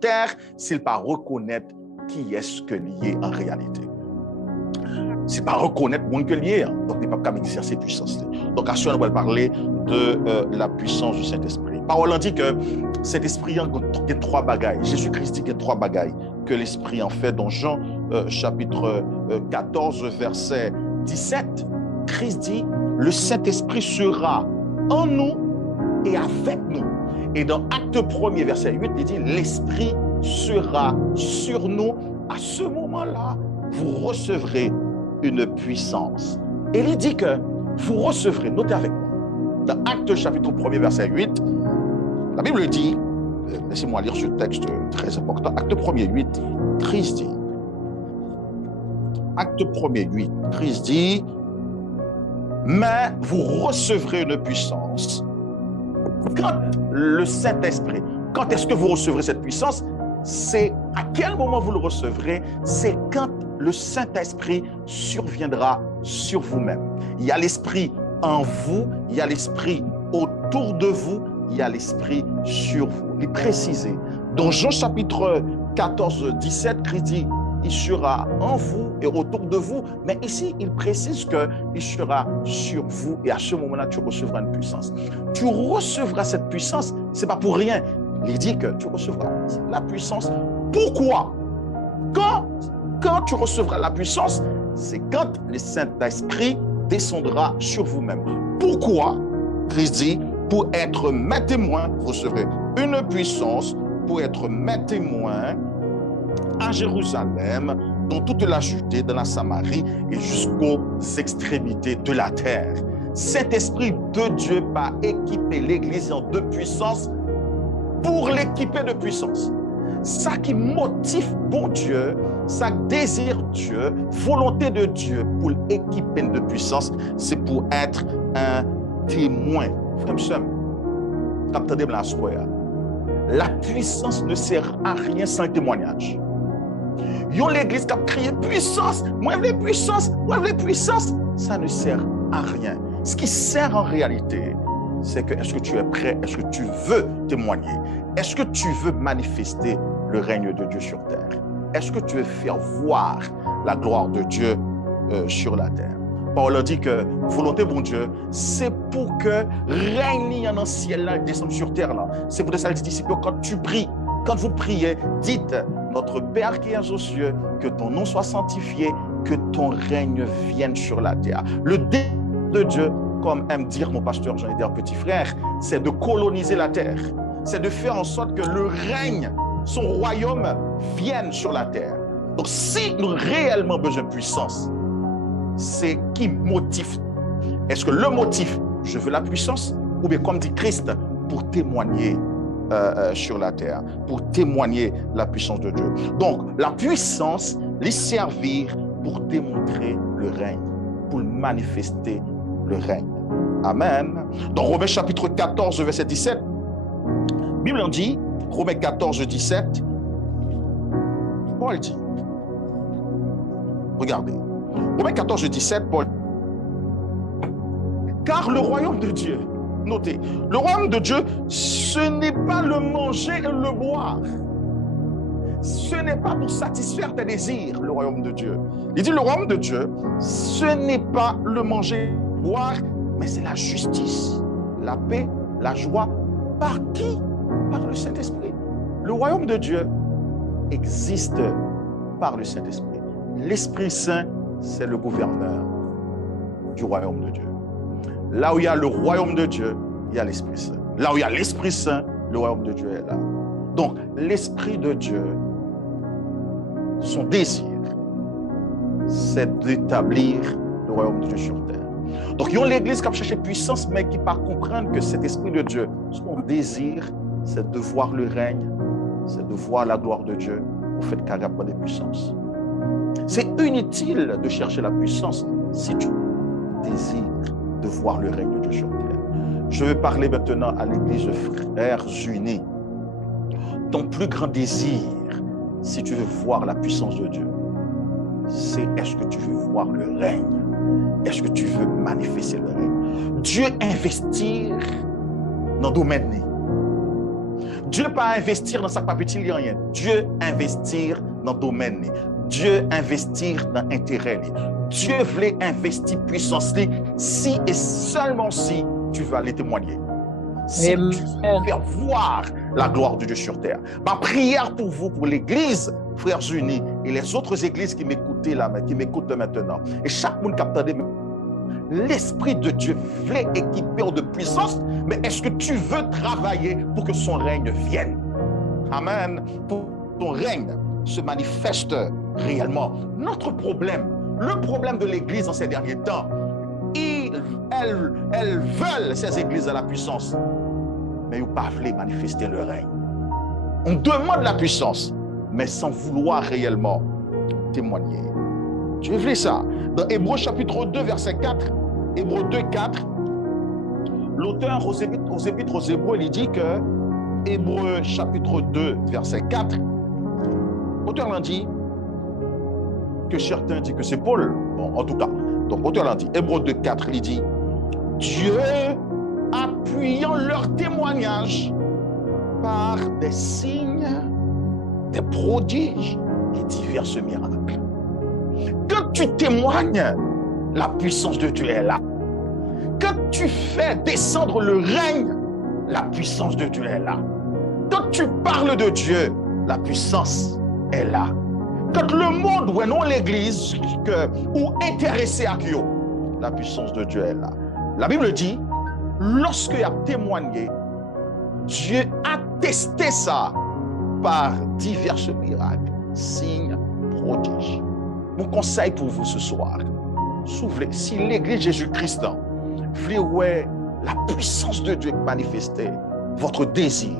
terre s'il ne pas reconnaître qui est-ce que lié en réalité. C'est pas reconnaître mon que lié, hein. Donc il n'est pas capable d'exercer puissance. Donc à ce moment on va parler de la puissance du Saint-Esprit. La parole dit que cet esprit il y a trois bagailles. Jésus-Christ dit qu'il y a trois bagailles que l'esprit en fait. Dans Jean chapitre 14 verset 17, Christ dit le Saint-Esprit sera en nous et avec nous. Et dans Acte 1er verset 8, il dit l'esprit sera sur nous. À ce moment-là, vous recevrez une puissance. Et il dit que vous recevrez, notez avec moi, dans Acte chapitre 1er verset 8, la Bible dit, laissez-moi lire ce texte très important, Acte 1er 8, Christ dit, Acte 1er 8, Christ dit, mais vous recevrez une puissance quand le Saint-Esprit, quand est-ce que vous recevrez cette puissance? C'est à quel moment vous le recevrez? C'est quand le Saint-Esprit surviendra sur vous-même. Il y a l'Esprit en vous, il y a l'Esprit autour de vous, il y a l'Esprit sur vous. Il est précisé. Dans Jean chapitre 14, 17, Christ dit, il sera en vous et autour de vous. Mais ici, il précise qu'il sera sur vous et à ce moment-là, tu recevras une puissance. Tu recevras cette puissance, ce n'est pas pour rien. Il dit que tu recevras la puissance. Pourquoi? Quand tu recevras la puissance, c'est quand le Saint-Esprit descendra sur vous-même. Pourquoi? Christ dit, pour être mes témoins, vous recevrez une puissance pour être mes témoins à Jérusalem, dans toute la Judée, dans la Samarie et jusqu'aux extrémités de la terre. Cet esprit de Dieu va équiper l'Église en deux puissances pour l'équiper de puissance. Ça qui motive bon Dieu, ça désire Dieu, volonté de Dieu pour l'équiper de puissance, c'est pour être un témoin. Frère Sam, la puissance ne sert à rien sans le témoignage. Yo l'église qui a crié puissance, moi les puissances, ça ne sert à rien. Ce qui sert en réalité, c'est que est-ce que tu es prêt, est-ce que tu veux témoigner, est-ce que tu veux manifester le règne de Dieu sur terre, est-ce que tu veux faire voir la gloire de Dieu sur la terre. Paul dit que volonté bon Dieu, c'est pour que règne dans le ciel là, descende sur terre là. C'est pour ça qu'il dit disciples, quand tu pries, quand vous priez, dites notre Père qui es aux cieux, que ton nom soit sanctifié, que ton règne vienne sur la terre. Le désir de Dieu, comme aime dire mon pasteur Jean-Édouard Petit Frère, c'est de coloniser la terre. C'est de faire en sorte que le règne, son royaume, vienne sur la terre. Donc si nous avons réellement besoin de puissance, c'est qui motive? Est-ce que le motif, je veux la puissance, ou bien comme dit Christ, pour témoigner sur la terre, pour témoigner la puissance de Dieu. Donc, la puissance, les servir pour démontrer le règne, pour manifester le règne. Amen. Dans Romains chapitre 14, verset 17, la Bible en dit, Romains 14, 17, Paul dit, regardez, Romains 14, 17, Paul, car le royaume de Dieu, notez, le royaume de Dieu, ce n'est pas le manger et le boire. Ce n'est pas pour satisfaire tes désirs, le royaume de Dieu. Il dit le royaume de Dieu, ce n'est pas le manger et le boire, mais c'est la justice, la paix, la joie. Par qui? Par le Saint-Esprit. Le royaume de Dieu existe par le Saint-Esprit. L'Esprit Saint, c'est le gouverneur du royaume de Dieu. Là où il y a le royaume de Dieu, il y a l'Esprit Saint. Là où il y a l'Esprit Saint, le royaume de Dieu est là. Donc, l'Esprit de Dieu, son désir, c'est d'établir le royaume de Dieu sur terre. Donc, il y a l'Église qui a cherché puissance, mais qui pas comprendre que cet Esprit de Dieu, son désir, c'est de voir le règne, c'est de voir la gloire de Dieu au fait qu'il n'y a pas de puissance. C'est inutile de chercher la puissance si tu désires de voir le règne de Dieu sur terre. Je vais parler maintenant à l'Église de Frères Unis. Ton plus grand désir, si tu veux voir la puissance de Dieu, c'est est-ce que tu veux voir le règne? Est-ce que tu veux manifester le règne? Dieu investir dans le domaine. Dieu pas investir dans sa petit rien. Dieu investir dans le domaine. Dieu investir dans l'intérêt. Dieu voulait investir puissance si et seulement si tu veux aller témoigner. Si tu veux faire voir la gloire de Dieu sur terre. Ma prière pour vous, pour l'Église, frères unis, et les autres églises qui m'écoutent là, qui m'écoutent maintenant, et chaque monde qui a l'Esprit de Dieu voulait équiper de puissance, mais est-ce que tu veux travailler pour que son règne vienne? Amen. Pour que ton règne se manifeste réellement. Notre problème, le problème de l'Église en ces derniers temps, elles veulent ces églises à la puissance, mais ils ne peuvent pas manifester le règne. On demande la puissance, mais sans vouloir réellement témoigner. Tu veux ça? Dans Hébreux chapitre 2, verset 4, Hébreux 2, 4, l'auteur aux Épîtres aux Hébreux, il dit que Hébreux chapitre 2, verset 4, l'auteur l'a dit que certains disent que c'est Paul. Bon, en tout cas, donc l'auteur l'a dit, Hébreux 2, 4, il dit Dieu appuyant leur témoignage par des signes, des prodiges et divers miracles. Quand tu témoignes, la puissance de Dieu est là. Quand tu fais descendre le règne, la puissance de Dieu est là. Quand tu parles de Dieu, la puissance est là. Quand le monde, ou non l'Église, ou intéressé à Dieu, la puissance de Dieu est là. La Bible dit, lorsqu'il a témoigné, Dieu a testé ça par divers miracles, signes, prodiges. Mon conseil pour vous ce soir, si l'Église Jésus-Christ voulait la puissance de Dieu manifester, votre désir,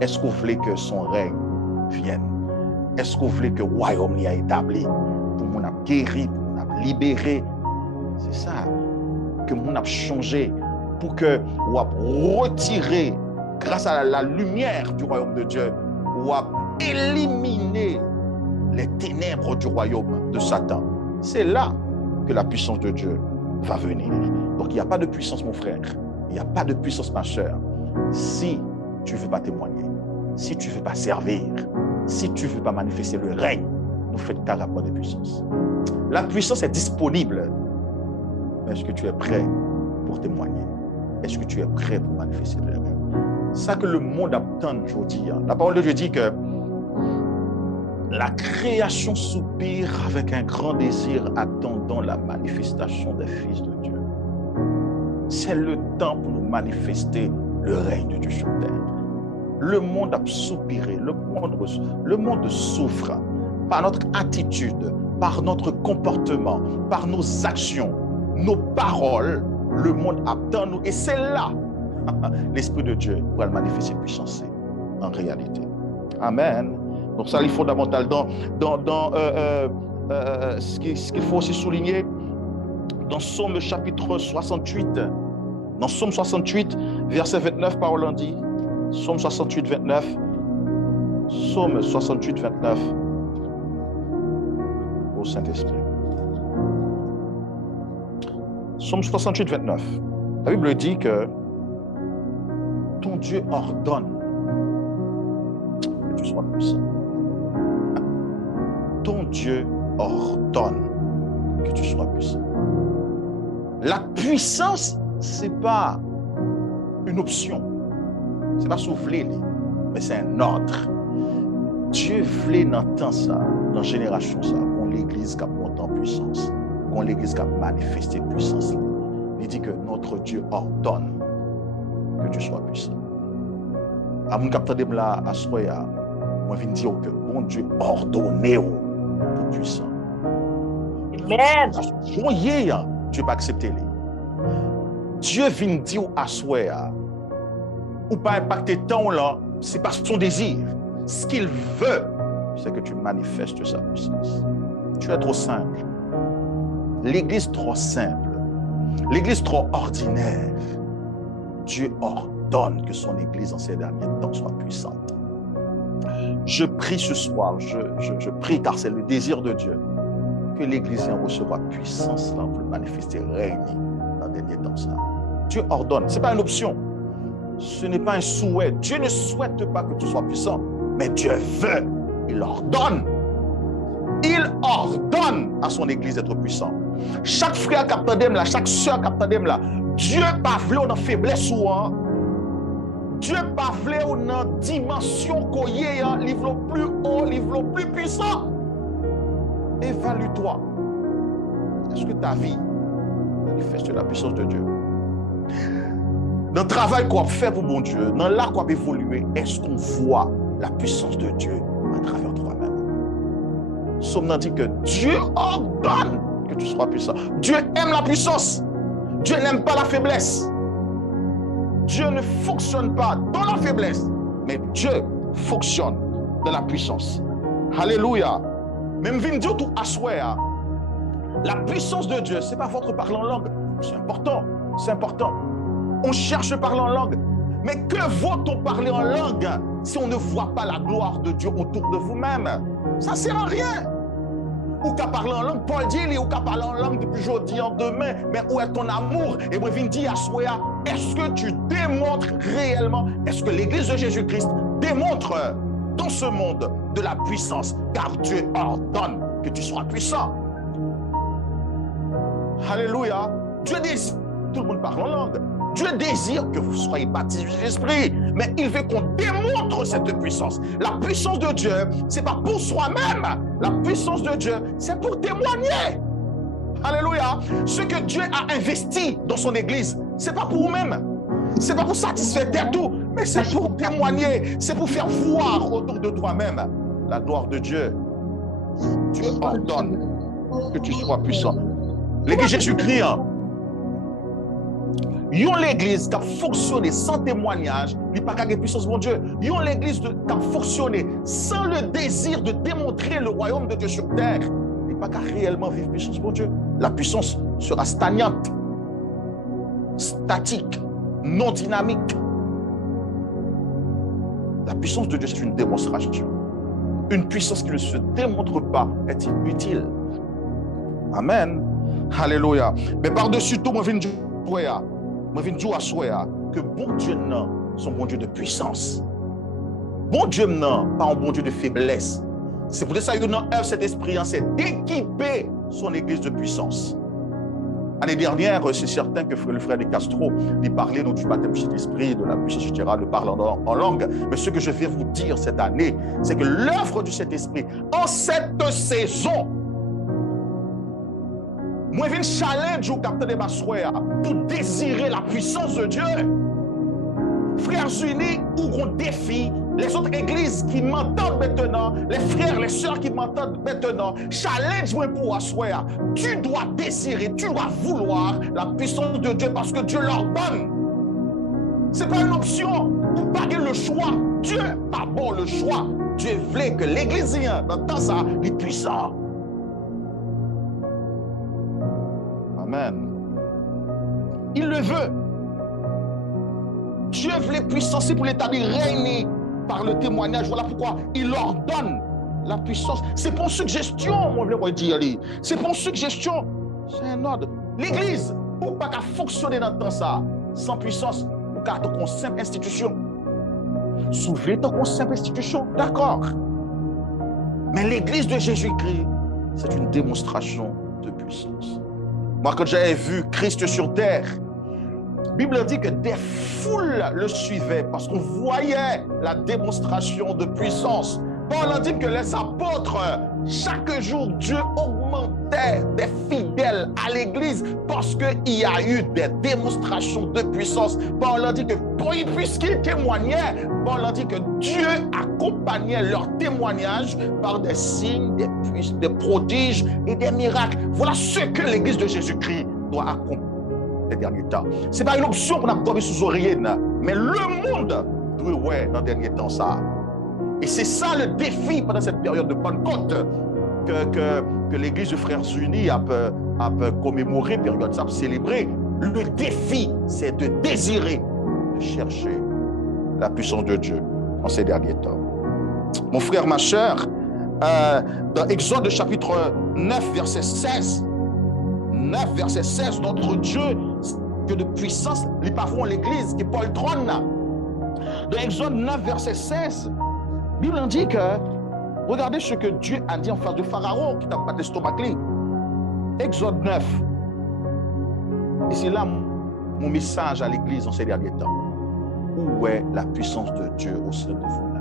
est-ce que vous voulez que son règne vienne? Est-ce que vous voulez que le royaume soit établi pour nous guérir, pour nous libérer? C'est ça, que nous avons changé, pour que nous retirer, grâce à la lumière du royaume de Dieu, nous éliminer les ténèbres du royaume de Satan. C'est là que la puissance de Dieu va venir. Donc il n'y a pas de puissance, mon frère. Il n'y a pas de puissance, ma soeur. Si tu ne veux pas témoigner, si tu ne veux pas servir, si tu ne veux pas manifester le règne, nous faisons carrément de puissance. La puissance est disponible. Mais est-ce que tu es prêt pour témoigner? Est-ce que tu es prêt pour manifester le règne? C'est ça que le monde attend aujourd'hui. La parole de Dieu dit que la création soupire avec un grand désir attendant la manifestation des fils de Dieu. C'est le temps pour nous manifester le règne de Dieu sur terre. Le monde a soupiré, le monde souffre par notre attitude, par notre comportement, par nos actions, nos paroles. Le monde attend nous et c'est là l'Esprit de Dieu pour le manifester puissance en réalité. Amen. Donc ça, c'est fondamental. Ce qu'il faut aussi souligner, dans Somme chapitre 68, dans Somme 68, verset 29, parole en dit, Somme 68, 29, Somme 68, 29, au Saint-Esprit. Somme 68, 29. La Bible dit que ton Dieu ordonne que tu sois puissant. Ton Dieu ordonne que tu sois puissant. La puissance, ce n'est pas une option. Ce n'est pas souffler, mais c'est un ordre. Dieu voulait entendre ça, dans la génération, ça, qu'on l'Église qui a monté en puissance, qu'on l'Église qui a manifesté puissance. Il dit que notre Dieu ordonne que tu sois puissant. À mon capteur de là, à Soya, moi, je viens dire que bon Dieu ordonné pour puissant. Amen. Dieu n'a pas accepté. Dieu vient dire à Soya, ou pas impacter tant là, c'est pas son désir. Ce qu'il veut, c'est que tu manifestes sa puissance. Tu es trop simple. L'Église trop simple. L'Église trop ordinaire. Dieu ordonne que son Église en ces derniers temps soit puissante. Je prie ce soir, je prie car c'est le désir de Dieu, que l'Église en recevra puissance là, pour manifester, régner dans les derniers temps. Ça. Dieu ordonne, ce n'est pas une option. Ce n'est pas un souhait. Dieu ne souhaite pas que tu sois puissant, mais Dieu veut. Il ordonne. Il ordonne à son église d'être puissant. Chaque frère captadem là, chaque soeur captadem là, Dieu pas voulu on en faiblesse ou en. Dieu pas voulu on en dimension qu'on y est, livre le plus haut, livre le plus puissant. Évalue-toi. Est-ce que ta vie manifeste la puissance de Dieu? Dans le travail qu'on fait pour bon Dieu, dans l'art qu'on a évolué, est-ce qu'on voit la puissance de Dieu à travers toi-même? Somme dit que Dieu ordonne que tu sois puissant. Dieu aime la puissance. Dieu n'aime pas la faiblesse. Dieu ne fonctionne pas dans la faiblesse, mais Dieu fonctionne dans la puissance. Alléluia. Même vin dire tout assoir. La puissance de Dieu, c'est pas votre parler en langue. C'est important. C'est important. On cherche à parler en langue. Mais que vaut ton parler en langue si on ne voit pas la gloire de Dieu autour de vous-même? Ça ne sert à rien. Ou qu'à parler en langue, Paul dit, ou qu'à parler en langue depuis aujourd'hui en demain, mais où est ton amour? Et moi, je viens dire à Soya, est-ce que tu démontres réellement, est-ce que l'Église de Jésus-Christ démontre dans ce monde de la puissance? Car Dieu ordonne que tu sois puissant. Alléluia. Dieu désire que tout le monde parle en langue. Dieu désire que vous soyez baptisés de l'Esprit, mais il veut qu'on démontre cette puissance. La puissance de Dieu, ce n'est pas pour soi-même. La puissance de Dieu, c'est pour témoigner. Alléluia. Ce que Dieu a investi dans son Église, ce n'est pas pour vous-même. Ce n'est pas pour satisfaire tout, mais c'est pour témoigner. C'est pour faire voir autour de toi-même la gloire de Dieu. Dieu ordonne que tu sois puissant. L'Église Jésus-Christ, yon l'église qui a fonctionné sans témoignage, il n'y a pas qu'à puissance de Dieu. Yon l'église qui a fonctionné sans le désir de démontrer le royaume de Dieu sur terre, il n'y a pas qu'à réellement vivre puissance de Dieu. La puissance sera stagnante, statique, non dynamique. La puissance de Dieu, c'est une démonstration. Une puissance qui ne se démontre pas est inutile. Amen. Alléluia. Mais par-dessus tout, moi, je viens de dire que bon Dieu n'a son bon Dieu de puissance. Bon Dieu n'a pas un bon Dieu de faiblesse. C'est pour ça qu'il y a un cet esprit, c'est d'équiper son église de puissance. L'année dernière, c'est certain que le frère de Castro, il parlait du baptême de l'esprit, de la puissance, etc., de parler en langue. Mais ce que je vais vous dire cette année, c'est que l'œuvre du Saint-Esprit, en cette saison, moi, je viens challenge au capteur de Bassoya pour désirer la puissance de Dieu. Frères unis, où on défie les autres églises qui m'entendent maintenant, les frères, les sœurs qui m'entendent maintenant, challenge-moi pour Assoya. Tu dois désirer, tu dois vouloir la puissance de Dieu parce que Dieu l'ordonne. Ce n'est pas une option. Vous n'avez pas le choix. Dieu n'a pas bon le choix. Dieu voulait que l'église, dans tout ça, est puissant. Amen. Il le veut. Dieu veut les puissances pour l'établir régner par le témoignage. Voilà pourquoi il ordonne la puissance. C'est pour suggestion, mon vieux dire. C'est pour suggestion. C'est un ordre. L'église, pour pas fonctionner dans le temps ça, sans puissance, pour qu'elle soit une simple institution. Souvent, c'est une simple institution, d'accord. Mais l'église de Jésus-Christ, c'est une démonstration de puissance. Moi, quand j'avais vu Christ sur terre, la Bible dit que des foules le suivaient parce qu'on voyait la démonstration de puissance. Paul a dit que les apôtres, chaque jour, Dieu augmentait des fidèles à l'église parce qu'il y a eu des démonstrations de puissance. Paul a dit que puisqu'ils témoignaient, Paul a dit que Dieu accompagnait leur témoignage par des signes, des prodiges et des miracles. Voilà ce que l'église de Jésus-Christ doit accompagner les derniers temps. Ce n'est pas une option qu'on a tombé sous oreiller, mais le monde doit, ouais, dans les derniers temps, ça. Et c'est ça le défi pendant cette période de Pentecôte que l'Église de Frères Unis a commémoré, période ça, célébrer. Le défi, c'est de désirer, de chercher la puissance de Dieu en ces derniers temps. Mon frère, ma sœur, dans Exode chapitre 9, verset 16, 9, verset 16, notre Dieu, que de puissance, les parents l'Église, qui Paul trône, Dans Exode 9, verset 16, la Bible dit que, regardez ce que Dieu a dit en face de Pharaon qui t'a pas l'estomac. Exode 9. Et c'est là mon message à l'église en ces derniers temps. Où est la puissance de Dieu au sein de vous-même?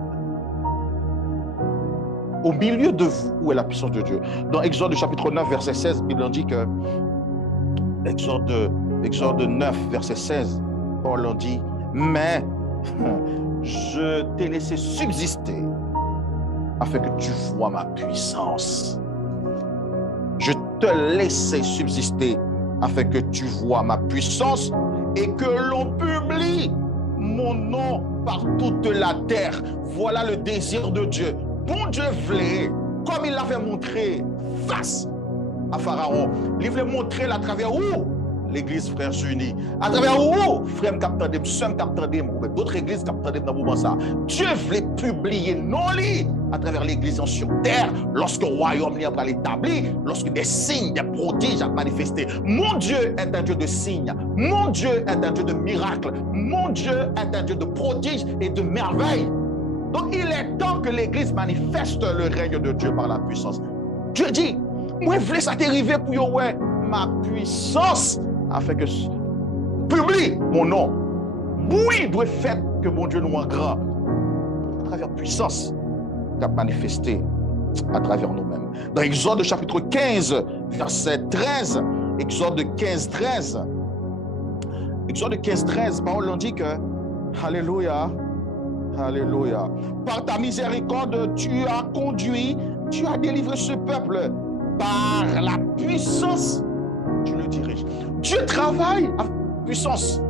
Au milieu de vous, où est la puissance de Dieu? Dans Exode chapitre 9, verset 16, la Bible dit que, Exode 9, verset 16, Paul en dit, mais je t'ai laissé subsister afin que tu vois ma puissance. Je te laissé subsister afin que tu vois ma puissance et que l'on publie mon nom par toute la terre. Voilà le désir de Dieu. Bon Dieu voulait, comme il l'avait montré face à Pharaon, il voulait montrer à travers où? L'église Frères Unis. À travers où? Frères Captandem, Sœurs Captandem, d'autres églises Captandem dans le moment ça. Dieu voulait publier non-li à travers l'église sur terre, lorsque le royaume est établi, lorsque des signes, des prodiges sont manifestés. Mon Dieu est un Dieu de signes. Mon Dieu est un Dieu de miracles. Mon Dieu est un Dieu de prodiges et de merveilles. Donc il est temps que l'église manifeste le règne de Dieu par la puissance. Dieu dit, moi je voulais ça t'arriver pour yo, ouais, ma puissance afin que publie mon nom. Oui, doit faire que mon Dieu nous en grand à travers puissance qu'a manifesté à travers nous-mêmes. Dans Exode chapitre 15, verset 13, Exode 15, 13, Exode 15, 13, Paul en dit que, Alléluia, Alléluia, par ta miséricorde, tu as conduit, tu as délivré ce peuple par la puissance, tu le diriges. Dieu travaille avec puissance.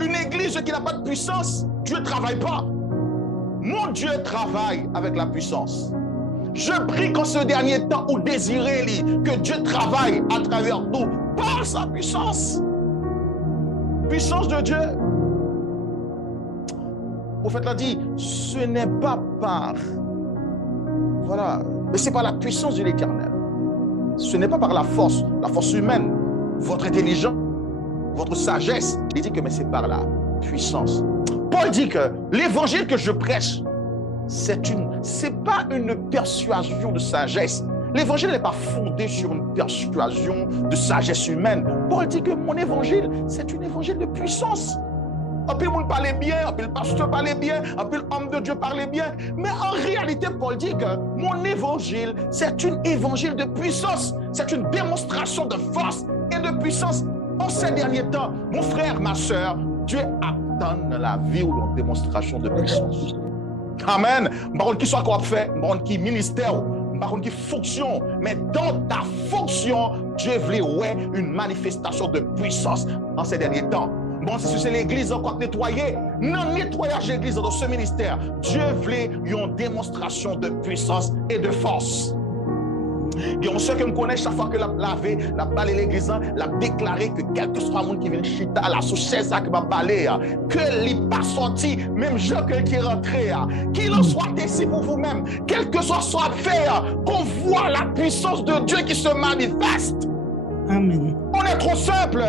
Une église qui n'a pas de puissance, Dieu ne travaille pas. Mon Dieu travaille avec la puissance. Je prie qu'en ce dernier temps, où désirez que Dieu travaille à travers nous par sa puissance. Puissance de Dieu. Le prophète l'a dit, ce n'est pas par, voilà, mais c'est par la puissance de l'Éternel. Ce n'est pas par la force humaine, votre intelligence, votre sagesse. Il dit que mais c'est par la puissance. Paul dit que l'évangile que je prêche, c'est pas une persuasion de sagesse. L'évangile n'est pas fondé sur une persuasion de sagesse humaine. Paul dit que mon évangile, c'est un évangile de puissance. Un peu le monde parlait bien, un peu le pasteur parlait bien, un peu l'homme de Dieu parlait bien. Mais en réalité, Paul dit que mon évangile, c'est un évangile de puissance. C'est une démonstration de force et de puissance. En ces derniers temps, mon frère, ma soeur, Dieu attend dans la vie ou une démonstration de puissance. Amen. Par qui soit quoi fait, par qui ministère, par qui fonction, mais dans ta fonction, Dieu veut ouais une manifestation de puissance en ces derniers temps. Bon, si c'est l'église encore nettoyée, non nettoyage de l'église dans ce ministère, Dieu voulait une démonstration de puissance et de force. Et on sait que me connaît chaque fois que la lavé, la balé l'église, la déclaré que quel que soit le monde qui vient chita à la sous-chaise qui va balayer, que n'est pas sorti, même je qui est rentré, qu'il en soit ici pour vous-même, quel que soit fait, qu'on voit la puissance de Dieu qui se manifeste. Amen. On est trop simple.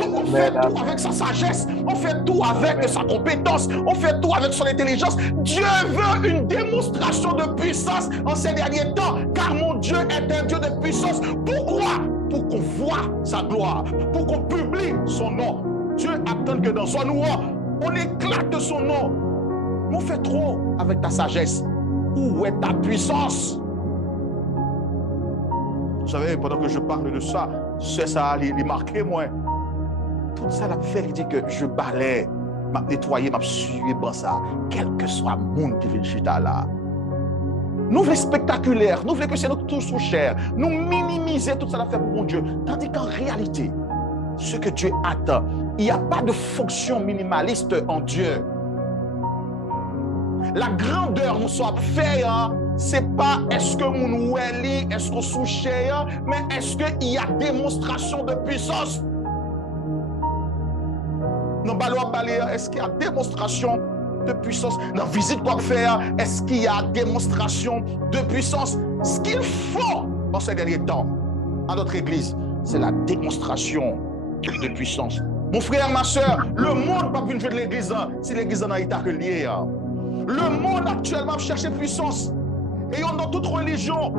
Donc on fait tout avec sa sagesse, on fait tout avec sa compétence, on fait tout avec son intelligence. Dieu veut une démonstration de puissance en ces derniers temps, car mon Dieu est un Dieu de puissance. Pourquoi? Pour qu'on voit sa gloire, pour qu'on publie son nom. Dieu attend que dans son nom, on éclate de son nom. On fait trop avec ta sagesse. Où est ta puissance? Vous savez, pendant que je parle de ça, c'est ça, il marqué moi. Tout ça l'a fait, il dit que je balais, m'a nettoyé, m'a suivi dans ça, quel que soit le monde qui vient chita là. Nous voulons spectaculaire, nous voulons que c'est notre tout sous cher, nous minimiser tout ça l'a fait pour mon Dieu. Tandis qu'en réalité, ce que Dieu attend, il n'y a pas de fonction minimaliste en Dieu. La grandeur nous soit fait, c'est pas est-ce que mon oueli, est-ce qu'on sous cher, mais est-ce qu'il y a démonstration de puissance? Est-ce qu'il y a démonstration de puissance? Dans la visite qu'on fait, est-ce qu'il y a démonstration de puissance? Ce qu'il faut en ces derniers temps à notre église, c'est la démonstration de puissance Mon frère, ma soeur, le monde pas venir jouer de l'église, c'est l'église en état que lié. Le monde actuellement cherche puissance. Et dans toute religion,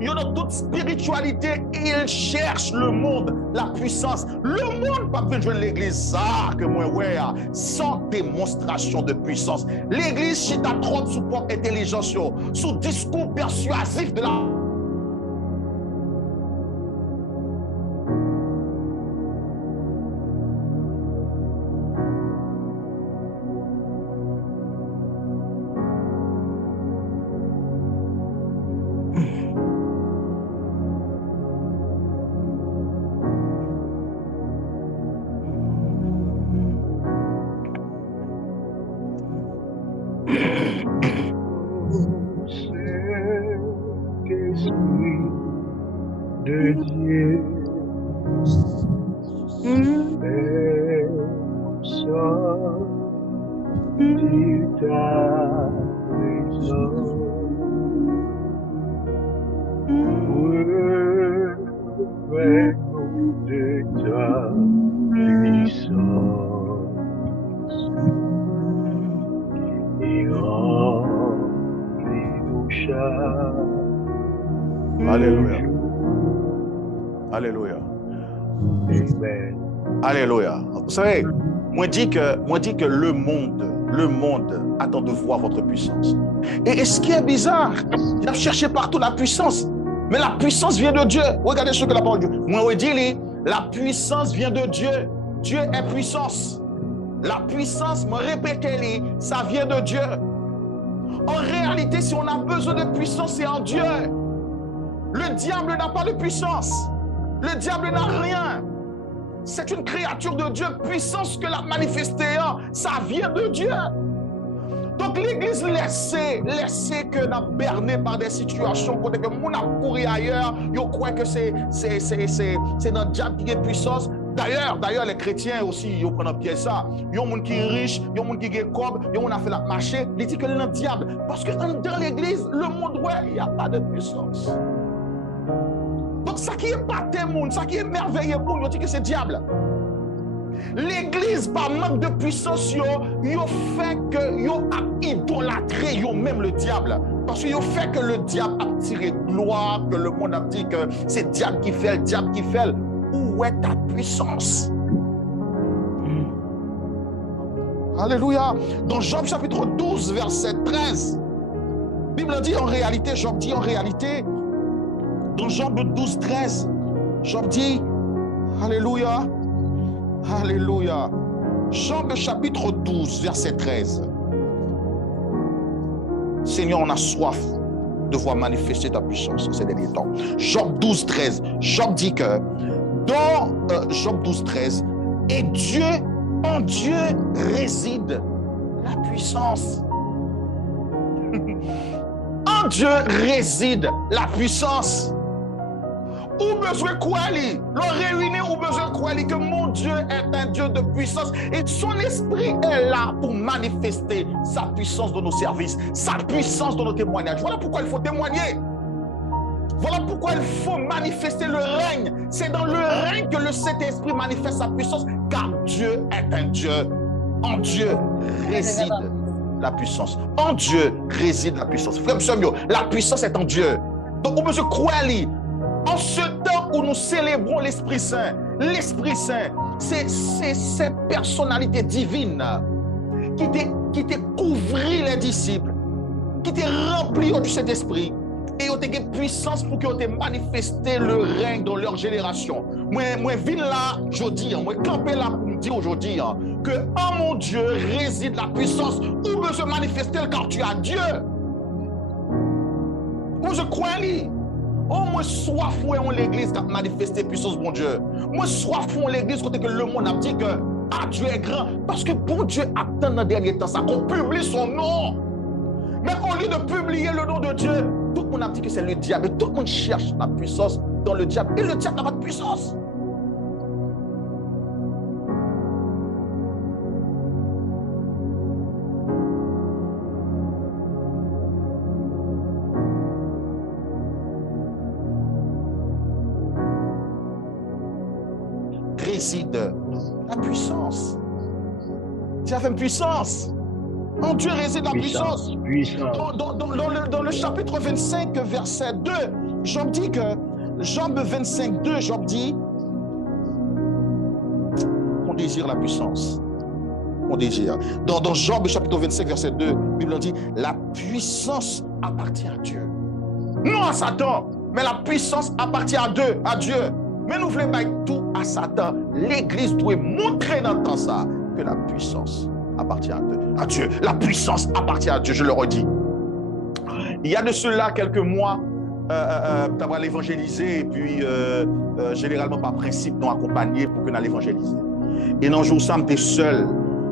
dans toute spiritualité, il cherche le monde, la puissance. Le monde pas venir jouer de l'église, ça que moi, ouais, sans démonstration de puissance. L'église, si t'as trop sous propre intelligence, sous discours persuasif de la de Dieu, fais sortir ta présence, revêt-nous de ta puissance et remplis-nous chaque Alléluia. jour. Alléluia. Amen. Alléluia. Vous savez, moi dis que le monde attend de voir votre puissance. Et ce qui est bizarre, il a cherché partout la puissance. Mais la puissance vient de Dieu. Regardez ce que la parole de Dieu. Moi, je dis, la puissance vient de Dieu. Dieu est puissance. La puissance, moi répétez-le, ça vient de Dieu. En réalité, si on a besoin de puissance, c'est en Dieu. Le diable n'a pas de puissance. Le diable n'a rien. C'est une créature de Dieu. Puissance que l'a manifestée, ça vient de Dieu. Donc l'église laissée que n'a berné par des situations côté que mon a couru ailleurs, yo croit que c'est dans le diable qui a puissance. D'ailleurs les chrétiens aussi ils prennent pied ça. Yo monde qui est riche, yo monde qui est cob, yo on a fait la marché, ils disent que c'est le diable parce que dans l'église le monde ouais, il y a pas de puissance. Donc ça qui est pas monde, ça qui est merveilleux pour nous, dit que c'est diable. L'église par manque de puissance yo fait que yo a idolâtré yo même le diable parce que yo fait que le diable a tiré gloire, que le monde a dit que c'est diable qui fait, le diable qui fait. Où est ta puissance? Alléluia. Dans Job chapitre 12 verset 13, la Bible dit en réalité, Job dit en réalité, dans Job 12 13, Job dit alléluia. Alléluia. Job chapitre 12, verset 13. Seigneur, on a soif de voir manifester ta puissance ces derniers temps. Job 12, 13. Job dit que dans Job 12, 13, et Dieu, en Dieu réside la puissance. En Dieu réside la puissance. Ou besoin quoi lui? Le réunir ou besoin quoi lui? Que mon Dieu est un Dieu de puissance et son esprit est là pour manifester sa puissance dans nos services, sa puissance dans nos témoignages. Voilà pourquoi il faut témoigner. Voilà pourquoi il faut manifester le règne. C'est dans le règne que le Saint-Esprit manifeste sa puissance, car Dieu est un Dieu. En Dieu réside la puissance. En Dieu réside la puissance. Frère Samuel, la puissance est en Dieu. Donc on peut se croire lui. En ce temps où nous célébrons l'Esprit Saint, c'est cette personnalité divine qui t'a couvert les disciples, qui t'a rempli du Saint-Esprit et qui t'a puissance pour que tu manifesté le règne dans leur génération. Moi, viens là, je dis, moi, camper là pour me dire aujourd'hui que en mon Dieu réside la puissance où veut se manifester car tu as Dieu. Moi, je crois lui. Oh, moi, soif en l'église qui a manifesté puissance, bon Dieu. Moi, soif en l'église côté que le monde a dit que Dieu est grand. Parce que bon Dieu attend dans le dernier temps ça, qu'on publie son nom. Mais au lieu de publier le nom de Dieu, tout le monde a dit que c'est le diable. Et tout le monde cherche la puissance dans le diable. Et le diable n'a pas de puissance. La puissance. Dis avec puissance. En Dieu réside la puissance. Dans le chapitre 25, verset 2, Job dit que, Job 25, 2, Job dit qu'on désire la puissance. On désire. Dans Job chapitre 25, verset 2, la Bible dit la puissance appartient à Dieu. Non à Satan, mais la puissance appartient à Dieu. Mais nous voulons mettre tout à Satan. L'Église doit montrer dans le temps ça que la puissance appartient à Dieu. La puissance appartient à Dieu, je le redis. Il y a de cela quelques mois, tu vas l'évangéliser et puis généralement par principe, non accompagné pour que nous l'évangéliser. Et dans un jour, ça, j'étais seul.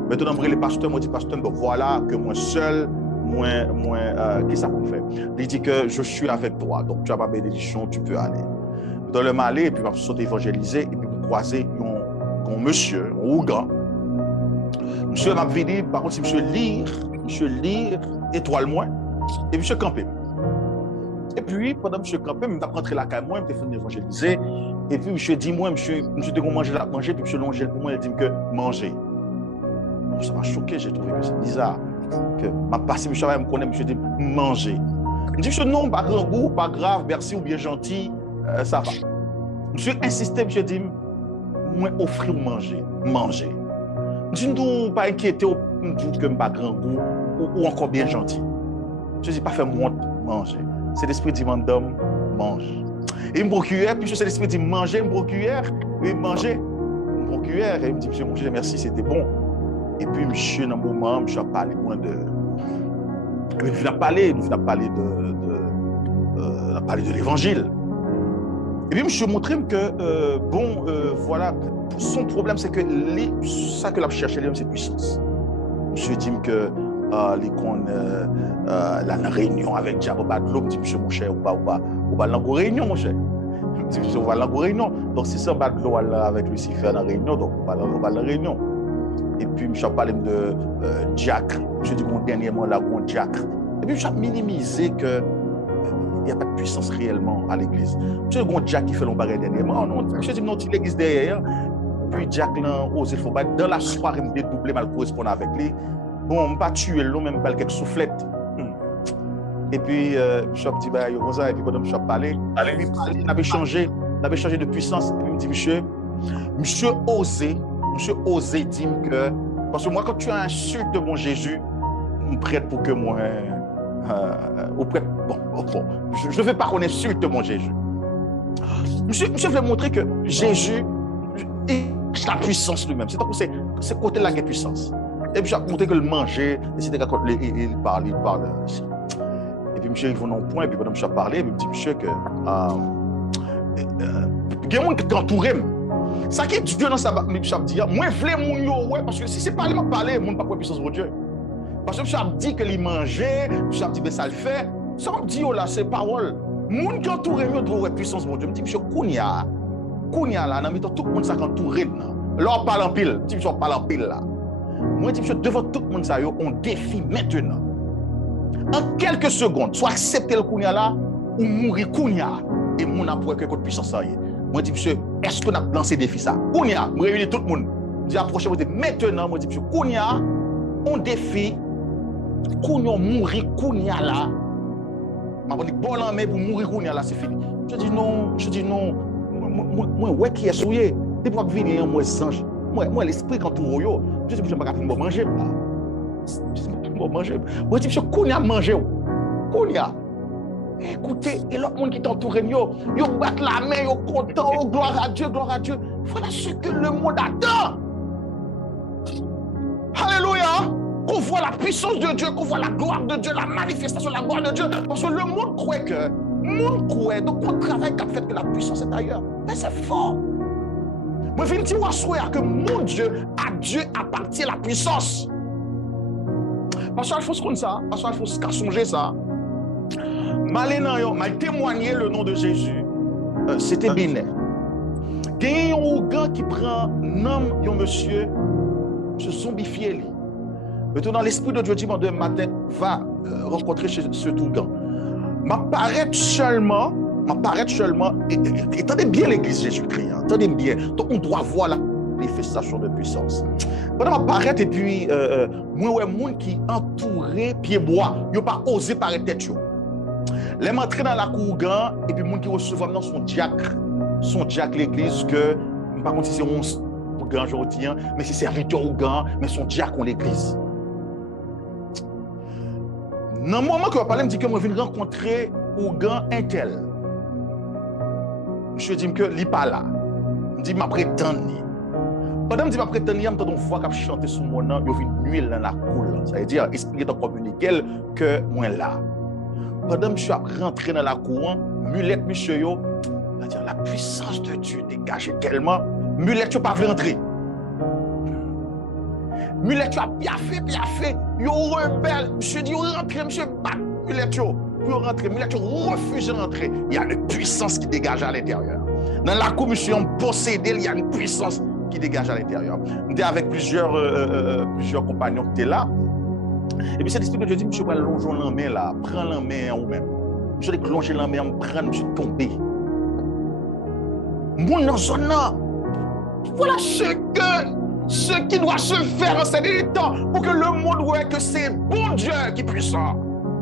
Maintenant, les pasteurs m'ont dit, pasteur, donc voilà que moi seul, qu'est-ce que ça peut faire? Il dit que je suis avec toi, donc tu n'as pas bénédiction, tu peux aller. Dans le malais, et puis je suis évangélisé, et puis je croisé un monsieur, un Ougan. Monsieur m'a venu, par contre, si monsieur lire, étoile moins, et monsieur campé. Et puis, pendant que monsieur campé, je suis rentré la caille, je suis évangélisé, et puis monsieur dit, moi, monsieur te manger, puis monsieur longe pour moi, il dit que manger. Ça m'a choqué, j'ai trouvé que c'est bizarre. Que m'a passé, monsieur me connaît, monsieur dit manger. Je dis, monsieur, non, pas grand goût, pas grave, merci ou bien gentil, ça va. Monsieur insisté, monsieur dit, moi, offrir manger. Je ne dis pas inquiéter, que je pas grand goût ou encore bien gentil. Je dis, pas faire moi manger. C'est l'esprit dit, madame, mange. Et il me procure, puis c'est l'esprit dit, manger, il me procure, oui, manger. Il me procure, et il me dit, monsieur, manger, merci, c'était bon. Et puis, monsieur, dans un moment, monsieur a parlé moins de. Il nous a parlé de l'évangile. Et puis, monsieur montré que, voilà, son problème, c'est que ça que l'a cherché, c'est puissance. Monsieur dit que la réunion avec Diable Badlo, me dit, monsieur, mon cher, ou pas dans réunion, mon cher. Me dit, monsieur, on va dans réunion. Donc, si c'est Badlo avec Lucifer dans la réunion, donc on va dans la réunion. Et puis, je parle de diacre. Je dis, dernièrement, là, un diacre. Et puis, je minimisé que il n'y a pas de puissance réellement à l'église. Je dis, un diacre qui fait l'embarras dernièrement. Je dis, non, l'église derrière. Puis, diacre, là, osé, il faut pas. Dans la soirée, je me dédoubler mal correspondre avec lui. Bon, je ne pas tuer l'eau, même pas quelques soufflettes. Et puis, je dis, bah, et puis, pendant que je parlais, on avait changé de puissance. Et puis, il me dit, monsieur osé dire que, parce que moi, quand tu insultes mon Jésus, on prête pour que moi, je ne veux pas qu'on insulte mon Jésus. Monsieur veut montrer que Jésus est la puissance lui-même. C'est côté là qui est puissance. Et puis, j'ai montré que le manger, il parle. Et puis, monsieur, il va dans le point, et puis, pendant que je parlais, il me dit, monsieur, que il y a un monde qui t'entoure. Ça qui est Dieu dans sa Bible, moi, je veux mon yo, parce que si c'est pas lui qui parle, mon pas puissance pour Dieu. Parce que je dit que il mangeait, je dis que ça le fait. Ça me dit là, c'est parole. Moun qui entoure mieux doit puissance pour Dieu. Je dis monsieur Kounia là, dans tout le monde ça entouré là. Là on parle en pile, je dis monsieur parle en pile là. Moi je dis monsieur devant tout le monde ça on défie maintenant. En quelques secondes, soit accepter le Kounia là ou mourir Kounia et mon a pour quelque puissance ça. Moi je dis monsieur, est-ce qu'on a lancé défi ça? Kounia, je réunis tout le monde. Je dis approchez-vous maintenant, moi je dis monsieur Kounia, on défie Kounia mourir Kounia là. Je dis bon là mais pour mourir Kounia là c'est fini. Je dis non. Moi ouais qui est souillé. Depuis que venir moi ange. Moi l'esprit quand tout royo. Je dis je pas pour manger là. Je dis pour manger. Moi je dis Kounia manger. Kounia. Écoutez, et l'autre monde qui t'entoure, yo battent la main, yo content, oh, gloire à Dieu. Voilà ce que le monde attend. Alléluia. Qu'on voit la puissance de Dieu, qu'on voit la gloire de Dieu, la manifestation de la gloire de Dieu. Parce que le monde croit donc on travaille qu'à fait que la puissance est ailleurs. Mais c'est fort. Moi, je dis que mon Dieu, à Dieu appartient la puissance. Parce qu'il faut se connaître ça, parce qu'il faut se songer ça. Mal témoigner le nom de Jésus, c'était binaire. Il y a un gars qui prend un homme, un monsieur, se zombifier lui. Maintenant, l'Esprit de Dieu dit demain matin va rencontrer ce Tougan. M'apparaître seulement, et attendez bien l'Église Jésus-Christ, attendez bien. Donc on doit voir manifestation de puissance. Pendant que paraître et puis moi ouais monde qui entouré pied bois, yo pas osé paraître tête yo. Les m'entrer dans la cour grand et puis monde qui recevoir dans son diacre l'église que par contre si c'est 11 grand aujourd'hui mais c'est serviteur ou grand mais son diacre en l'église. Dans le moment que je parle, me dit que je viens rencontrer ou grand un tel. Je dis que il pas là. Je dis m'a prétendre. Pendant que je prétendre, je me voix qui chanter sur mon nom, je viens nuire dans la cour. Ça veut dire expliquer dans communiquer que moi là. Pendant que je suis rentré dans la cour, mulette monsieur yo, c'est-à-dire la puissance de Dieu dégage tellement, mulette tu pas rentrer. Mulette tu as bien fait, yo rebelle, monsieur dit rentrer, monsieur bat mulette yo. Pour rentrer, mulette refuse de rentrer. Il y a une puissance qui dégage à l'intérieur. Dans la cour, monsieur on possédé, il y a une puissance qui dégage à l'intérieur. J'étais avec plusieurs compagnons qui étaient là. Et puis cet esprit de Dieu dit, monsieur, va longer la main là, prends la main en vous-même. Monsieur, longer la main, prendre, monsieur, tomber. Mon dans zone là. Voilà ce qui doit se faire en ces derniers temps pour que le monde voit que c'est bon Dieu qui est puissant.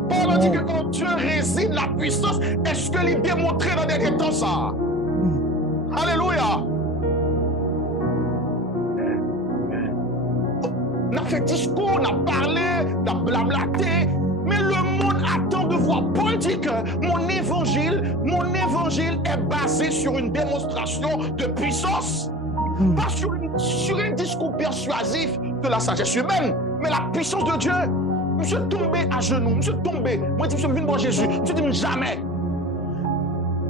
Paul dit que quand Dieu réside la puissance, est-ce que il démontré dans les derniers temps ça? Alléluia. On a fait discours, on a parlé, on a blablaté, mais le monde attend de voir. Paul dit que mon évangile est basé sur une démonstration de puissance. Pas sur un discours persuasif de la sagesse humaine, mais la puissance de Dieu. Monsieur tombé à genoux, monsieur tombé. Moi, je dis, monsieur, viens voir Jésus. Monsieur dit, jamais.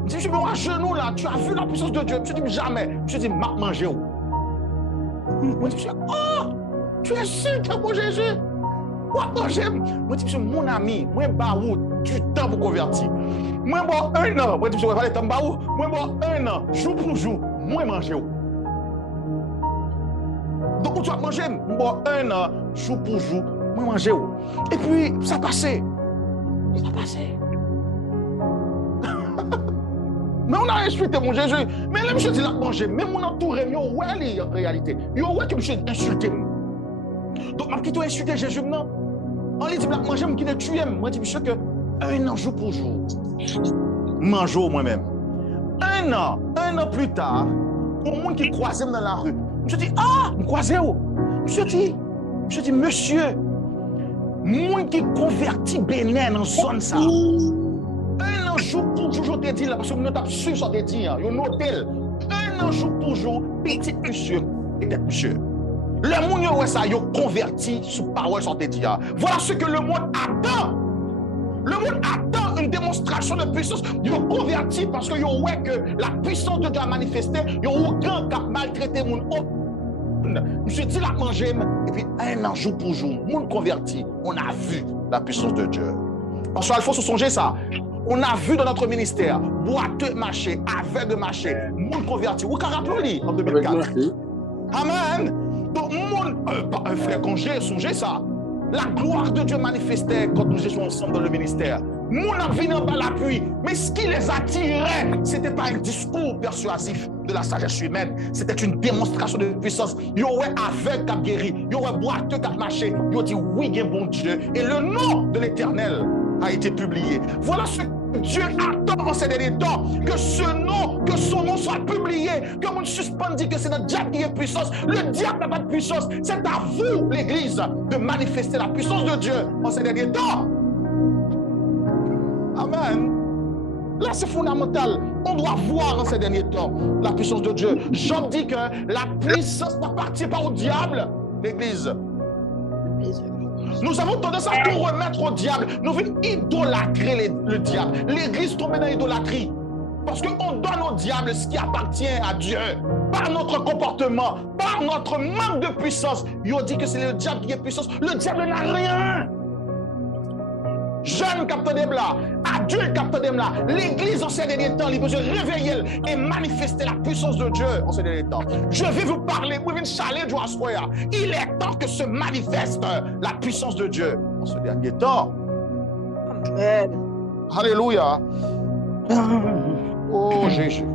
Je dis, monsieur, à genoux là, tu as vu la puissance de Dieu. Monsieur dit, jamais. Monsieur dit, m'a mangé où? Moi, je dis, monsieur, oh, tu es sûr que mon Jésus? Moi, manger. Moi, je dis, monsieur, mon ami, moi, baou, du temps pour convertir. Moi, bon, 1 an. Moi, je dis, monsieur, va aller dans baou. Moi, bon, 1 an, jour pour jour. Moi, manger où? Donc, où tu vas manger? Bon, 1 an, jour pour jour. Moi, manger où? Et puis, ça passait. Ça passait. Mais on a insulté mon Jésus. Mais là, monsieur dit là, manger. Même mon entouré, yo, ouais, en réalité. Yo, ouais, que monsieur insulté. Donc, je vais insulter Jésus maintenant. On lui dit, là, manger, je vais tuer. Moi, je dis, monsieur, que 1 an, jour pour jour, mangeau moi-même. 1 an plus tard, pour le monde qui croisait dans la rue, je dis, ah, vous croisez où? Je dis, monsieur, monde qui convertit Bénin dans zone ça. 1 an jour pour jour, je te dis là, parce que nous avons su ça te dire, il y a un hôtel. 1 an jour pour jour, petit monsieur, peut-être monsieur. Le monde ouais ça, il converti sous parole ça te dire. Voilà ce que le monde attend. Le monde attend une démonstration de puissance. Ils ont converti parce que ils ouais que la puissance de Dieu a manifesté. Ils ont aucun qui a maltraité mon homme. Monsieur dit la manger et puis 1 an jour pour jour, monde converti, on a vu la puissance de Dieu. Parce qu'il faut se songer ça. On a vu dans notre ministère boiteux marché, aveugle marché, monde converti. Vous pouvez rappeler en 2004. Amen. Donc, un frère congé, songez ça. La gloire de Dieu manifestait quand nous étions ensemble dans le ministère. Mon a venu en bas l'appui. Mais ce qui les attirait, ce n'était pas un discours persuasif de la sagesse humaine. C'était une démonstration de puissance. Ils ont aveugle qui a guéri. Ils ont boiteux qui a marché. Ils ont dit oui, il y a bon Dieu. Et le nom de l'Éternel a été publié. Voilà ce que Dieu attend en ces derniers temps. Que son nom soit publié. Que on suspende dit que c'est notre diable qui est puissance. Le diable n'a pas de puissance. C'est à vous, l'Église, de manifester la puissance de Dieu en ces derniers temps. Amen. Là, c'est fondamental. On doit voir en ces derniers temps la puissance de Dieu. Job dit que la puissance n'appartient pas au diable, l'Église. Nous avons tendance à tout remettre au diable. Nous voulons idolâtrer le diable. L'Église tombe dans l'idolâtrie. Parce qu'on donne au diable ce qui appartient à Dieu. Par notre comportement, par notre manque de puissance. Il dit que c'est le diable qui est puissance. Le diable n'a rien. Jeune capteur des blas, adulte capteur des blas, l'Église en ces derniers temps, il veut se réveiller et manifester la puissance de Dieu en ces derniers temps. Je vais vous parler, vous venez chaler du Assoya. Il est temps que se manifeste la puissance de Dieu en ce dernier temps. Amen. Alléluia. Oh Jésus.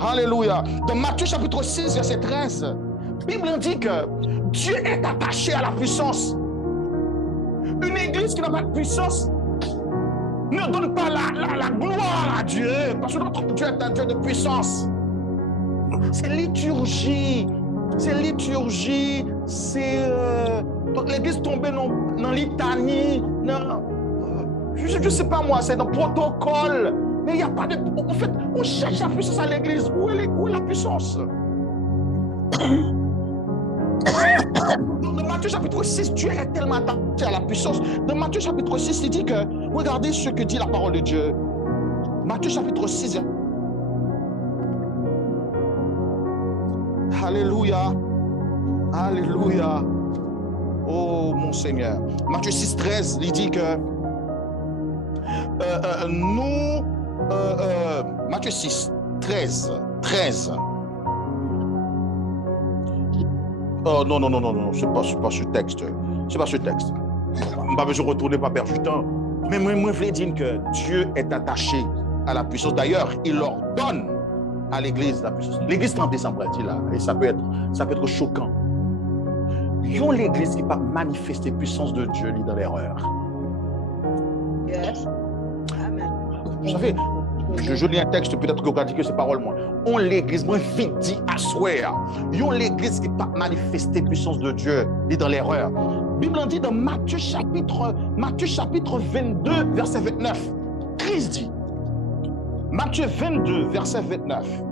Alléluia. Dans Matthieu chapitre 6, verset 13, la Bible dit que Dieu est attaché à la puissance. Une église qui n'a pas de puissance ne donne pas la gloire à Dieu, parce que notre Dieu est un Dieu de puissance. C'est liturgie. C'est liturgie. C'est l'église tombée dans litanie. Je ne sais pas moi, c'est dans protocole. Mais il n'y a pas de... En fait, on cherche la puissance à l'église. Où est la puissance? Dans Matthieu chapitre 6, Dieu est tellement attaché à la puissance. Dans Matthieu chapitre 6, il dit que, regardez ce que dit la parole de Dieu. Matthieu chapitre 6. Alléluia. Alléluia. Oh mon Seigneur. Matthieu 6, 13, il dit que Matthieu 6, 13. Oh non, c'est pas ce texte. C'est pas ce texte. Je ne retourne pas perdre du temps. Mais moi, je veux dire que Dieu est attaché à la puissance. D'ailleurs, il ordonne à l'église la puissance. L'église en décembre, là, et ça peut être choquant. Il y a l'église qui va manifester la puissance de Dieu dans l'erreur. Yes. Amen. Vous savez, je lis un texte, peut-être que vous avez dit que c'est parole moi. On l'église, moi vite dit à souhait. Il y a l'église qui va manifester la puissance de Dieu dans l'erreur. La Bible en dit dans Matthieu chapitre 22, verset 29. Christ dit. Matthieu 22, verset 29.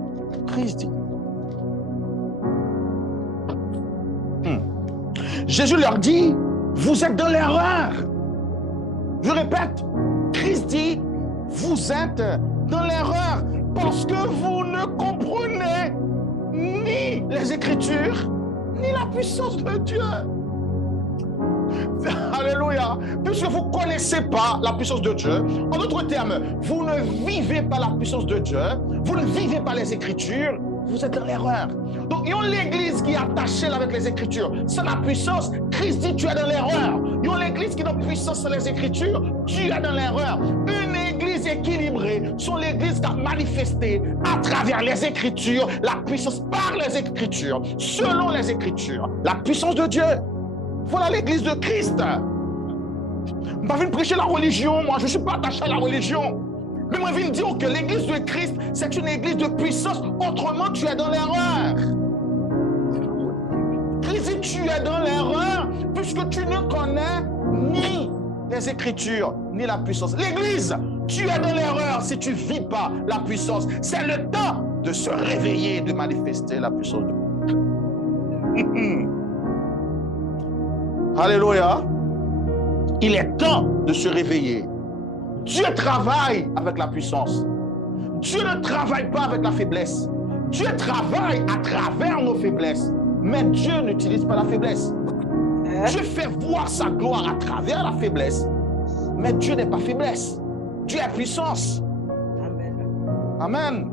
Christ dit. Jésus leur dit, vous êtes dans l'erreur. Je répète, Christ dit, vous êtes dans l'erreur parce que vous ne comprenez ni les Écritures, ni la puissance de Dieu. Alléluia. Puisque vous ne connaissez pas la puissance de Dieu, en d'autres termes, vous ne vivez pas la puissance de Dieu, vous ne vivez pas les Écritures, vous êtes dans l'erreur. Donc, il y a l'église qui est attachée avec les Écritures. C'est la puissance. Christ dit, tu es dans l'erreur. Il y a l'église qui a la puissance sur les Écritures. Tu es dans l'erreur. Une église équilibrée, c'est l'église qui a manifesté à travers les Écritures, la puissance par les Écritures, selon les Écritures, la puissance de Dieu. Voilà l'église de Christ. Je ne vais pas venir prêcher la religion, moi. Je ne suis pas attaché à la religion. Mais moi, je viens dire que l'église de Christ, c'est une église de puissance. Autrement, tu es dans l'erreur. Christ dit, tu es dans l'erreur puisque tu ne connais ni les Écritures, ni la puissance. L'église, tu es dans l'erreur si tu ne vis pas la puissance. C'est le temps de se réveiller et de manifester la puissance de Dieu. Alléluia. Il est temps de se réveiller. Dieu travaille avec la puissance. Dieu ne travaille pas avec la faiblesse. Dieu travaille à travers nos faiblesses. Mais Dieu n'utilise pas la faiblesse. Dieu fait voir sa gloire à travers la faiblesse. Mais Dieu n'est pas faiblesse. Dieu est puissance. Amen. Amen.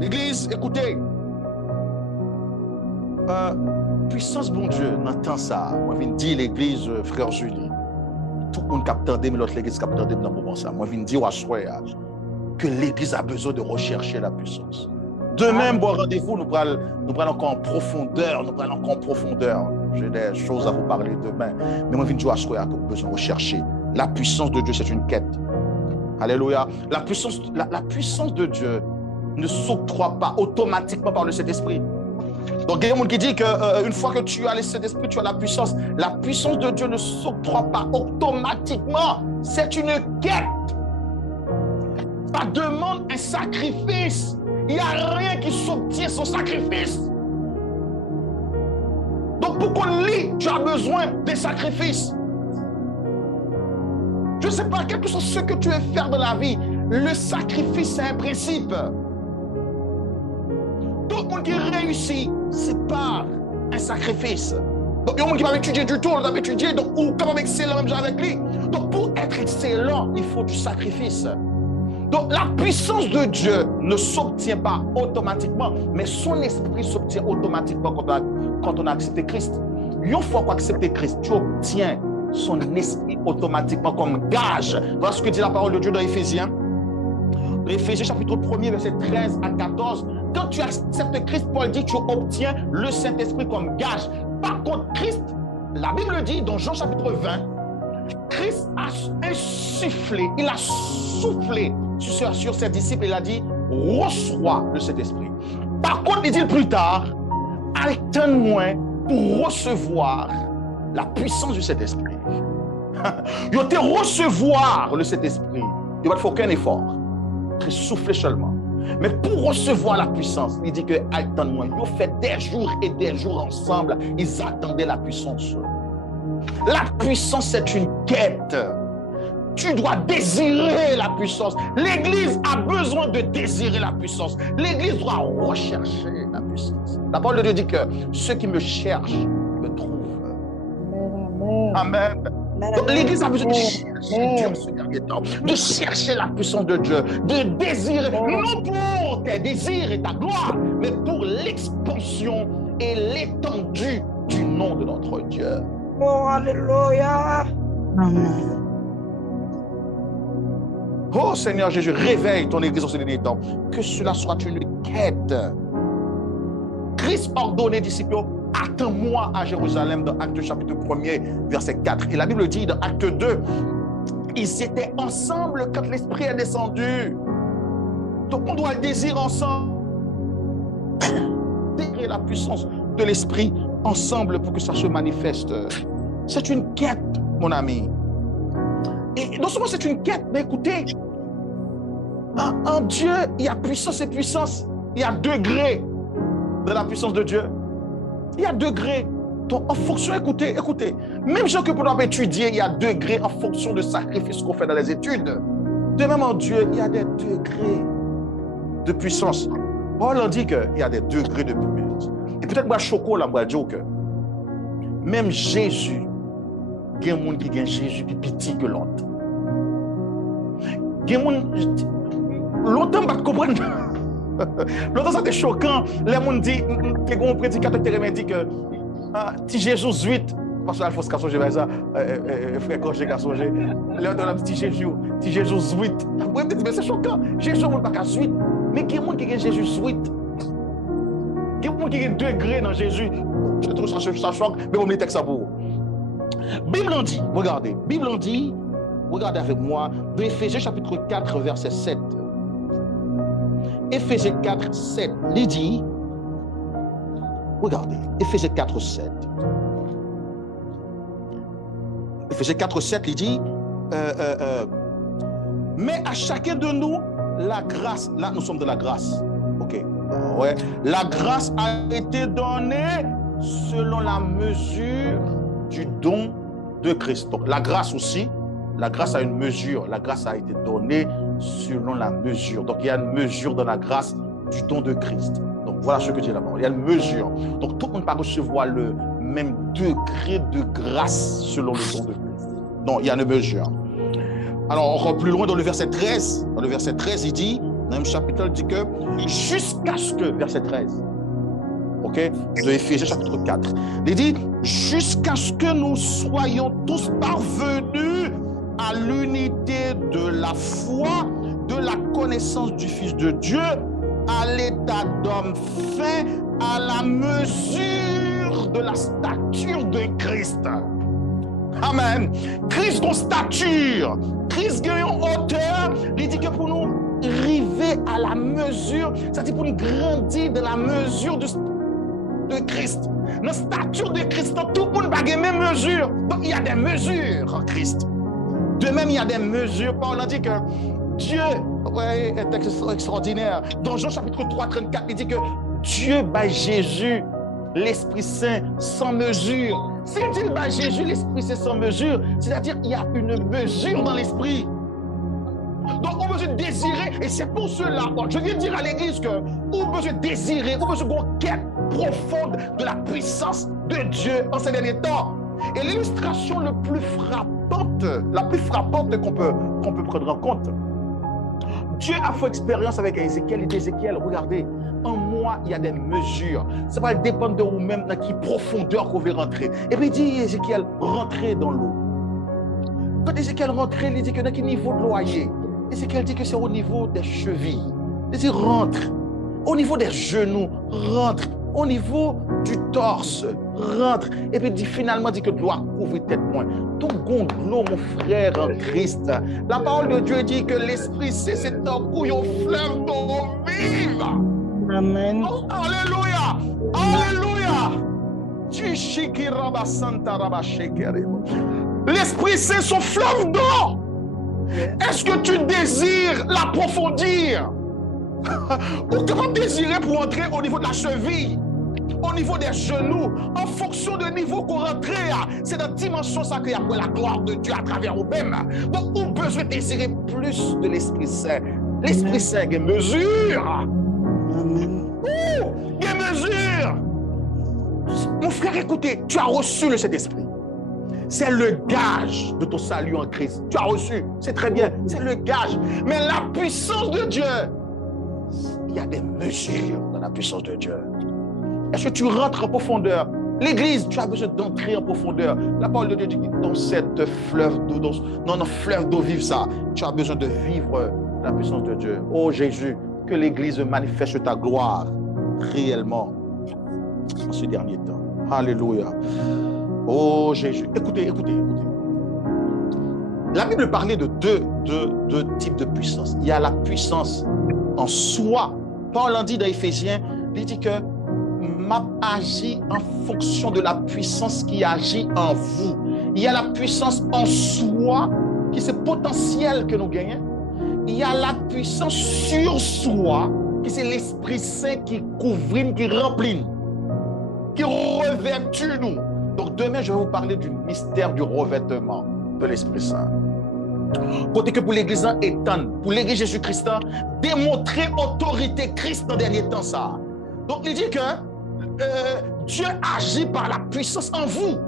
L'Église, écoutez. Puissance, bon Dieu, n'entend ça. Moi, je viens dire l'Église, frère Julie. Tout le monde capte, mais l'autre l'église capte dans le moment ça. Moi, je viens dire que l'église a besoin de rechercher la puissance. Demain, bon rendez-vous, nous prenons encore en profondeur. J'ai des choses à vous parler demain. Mais moi, je viens dire que vous avez besoin de rechercher. La puissance de Dieu, c'est une quête. Alléluia. La puissance de Dieu ne s'octroie pas automatiquement par le Saint-Esprit. Donc, il y a quelqu'un qui dit qu'une fois que tu as le Saint-Esprit, tu as la puissance. La puissance de Dieu ne s'octroie pas automatiquement. C'est une quête. Ça demande un sacrifice. Il n'y a rien qui s'obtient sans sacrifice. Donc, pour qu'on lit, tu as besoin des sacrifices. Je ne sais pas, quel que soit ce que tu veux faire dans la vie, le sacrifice, c'est un principe. Tout le monde qui réussit, c'est par un sacrifice. Donc, il y a un monde qui va étudier du tout, on va étudier, donc, ou capable excellent même genre avec lui. Donc, pour être excellent, il faut du sacrifice. Donc, la puissance de Dieu ne s'obtient pas automatiquement, mais son esprit s'obtient automatiquement quand on a accepté Christ. Une fois qu'on a accepté Christ, tu obtiens son esprit automatiquement comme gage. Voilà ce que dit la parole de Dieu dans Éphésiens. Éphésiens chapitre 1er, verset 13 à 14. Quand tu acceptes Christ, Paul dit, tu obtiens le Saint-Esprit comme gage. Par contre, Christ, la Bible dit dans Jean chapitre 20, Christ a insufflé, il a soufflé sur ses disciples, il a dit, reçois le Saint-Esprit. Par contre, il dit plus tard, attends-moi pour recevoir la puissance du Saint-Esprit. Il te recevoir le Saint-Esprit. Il ne va te faire aucun effort. Il souffler seulement. Mais pour recevoir la puissance, il dit que attends-moi. Ils ont fait des jours et des jours ensemble. Ils attendaient la puissance. La puissance, c'est une quête. Tu dois désirer la puissance. L'Église a besoin de désirer la puissance. L'Église doit rechercher la puissance. La parole de Dieu dit que ceux qui me cherchent me trouvent. Amen. Donc l'Église a besoin de chercher Dieu en ce dernier temps, de chercher la puissance de Dieu, de désirer, non pour tes désirs et ta gloire, mais pour l'expansion et l'étendue du nom de notre Dieu. Oh, alléluia. Amen. Oh Seigneur Jésus, réveille ton Église en ce dernier temps, que cela soit une quête. Christ ordonnait aux disciples, attends-moi à Jérusalem dans Actes chapitre 1er, verset 4. Et la Bible dit dans Acte 2, ils étaient ensemble quand l'Esprit est descendu. Donc on doit le désirer ensemble. Désirer la puissance de l'Esprit ensemble pour que ça se manifeste. C'est une quête, mon ami. Et non seulement c'est une quête, mais écoutez, en Dieu, il y a puissance et puissance. Il y a degrés de la puissance de Dieu. Il y a degrés. Donc, en fonction, écoutez, même chose que pour nous étudier, il y a degrés en fonction de sacrifices qu'on fait dans les études. De même en Dieu, il y a des degrés de puissance. Paul a dit qu'il y a des degrés de puissance. Et peut-être moi, choco, là, moi, dire que même Jésus, il y a des gens qui ont Jésus qui petit que l'autre. Il y a des gens longtemps, je ne comprends pas. Longtemps, ça était choquant. Les gens disent, il y a un prédicateur qui dit que si Jésus 8, parce que Alphonse a songé vers ça, frère Corché a songé, là, on a dit Jésus 8. Vous me dites, mais c'est choquant. Jésus n'est pas 8. Mais il y a des gens qui ont Jésus 8. Il y a des gens qui ont degrés dans Jésus. Je trouve ça choque, mais on met le texte à vous. Bible en dit, regardez, regardez avec moi, de Éphésiens chapitre 4, verset 7. Éphésiens 4, 7, il dit, regardez, Éphésiens 4, 7. Éphésiens 4, 7, il dit, mais à chacun de nous, la grâce, là nous sommes de la grâce, ok, ouais, la grâce a été donnée selon la mesure du don de Christ. Donc la grâce aussi, la grâce a une mesure, la grâce a été donnée selon la mesure. Donc il y a une mesure dans la grâce du don de Christ. Donc voilà ce que dit la parole, il y a une mesure. Donc tout le monde ne peut pas recevoir le même degré de grâce selon le don de Christ. Non, il y a une mesure. Alors encore plus loin dans le verset 13, il dit, dans le même chapitre, il dit que jusqu'à ce que, verset 13, ok, de Éphésiens chapitre 4, il dit, jusqu'à ce que nous soyons tous parvenus à l'unité de la foi, de la connaissance du Fils de Dieu, à l'état d'homme fait, à la mesure de la stature de Christ. Amen. Christ en stature, Christ gagnant hauteur, il dit que pour nous arriver à la mesure, c'est-à-dire pour nous grandir de la mesure de Christ. La stature de Christ, tout le monde n'a pas même mesure. Donc il y a des mesures en Christ. De même, il y a des mesures. Paul a dit que Dieu est extraordinaire. Dans Jean chapitre 3, 34, il dit que Dieu bat Jésus, l'Esprit Saint, sans mesure. S'il dit bat Jésus, l'Esprit Saint sans mesure, c'est-à-dire qu'il y a une mesure dans l'Esprit. Donc, on veut se désirer, et c'est pour cela, je viens dire à l'Église que on veut se désirer, on veut se avoir une quête profonde de la puissance de Dieu en ces derniers temps. Et l'illustration la plus frappante qu'on peut prendre en compte, Dieu a fait expérience avec Ézéchiel. Il dit, Ézéchiel, regardez, en moi, il y a des mesures. Ça va dépendre de vous-même dans quelle profondeur qu'on veut rentrer. Et puis il dit, Ézéchiel, rentrez dans l'eau. Quand Ézéchiel rentrait, il dit que dans quel niveau de loyer. Et Ézéchiel dit que c'est au niveau des chevilles. C'est-à-dire rentre. Au niveau des genoux, rentre. Au niveau du torse, rentre. Et puis finalement dit que tu dois couvrir tête moins. Ton gondlo, mon frère en Christ. La parole de Dieu dit que l'Esprit Saint, c'est un couillon fleuve d'eau vive. Amen. Oh, alléluia. Alléluia. L'Esprit Saint, son fleuve d'eau. Est-ce que tu désires l'approfondir? Ou tu vas désirer pour entrer au niveau de la cheville, au niveau des genoux, en fonction du niveau qu'on rentre. C'est dans la dimension ça qu'il y a pour la gloire de Dieu à travers nous-mêmes. Donc, on a besoin de désirer plus de l'Esprit Saint. L'Esprit Saint, il y a mesure. Amen. Il y a mesure. Mon frère, écoutez, tu as reçu le Saint-Esprit. C'est le gage de ton salut en Christ. Tu as reçu, c'est très bien, c'est le gage. Mais la puissance de Dieu, il y a des mesures dans la puissance de Dieu. Est-ce que tu rentres en profondeur? L'Église, tu as besoin d'entrer en profondeur. La parole de Dieu dit que dans cette fleuve d'eau, dans un fleuve d'eau vive, ça, tu as besoin de vivre la puissance de Dieu. Oh Jésus, que l'Église manifeste ta gloire réellement en ce dernier temps. Alléluia. Oh Jésus. Écoutez. La Bible parlait de deux types de puissance. Il y a la puissance en soi. Paul en dit dans Éphésiens, il dit que m'a agi en fonction de la puissance qui agit en vous. Il y a la puissance en soi, qui c'est potentiel que nous gagnons. Il y a la puissance sur soi, qui c'est l'Esprit Saint qui couvre, qui remplit, qui revêtue nous. Donc demain, je vais vous parler du mystère du revêtement de l'Esprit Saint. Côté que pour l'Église étendre, pour l'Église Jésus-Christ, démontrer autorité Christ dans le dernier temps ça. Donc il dit que Dieu agit par la puissance en vous.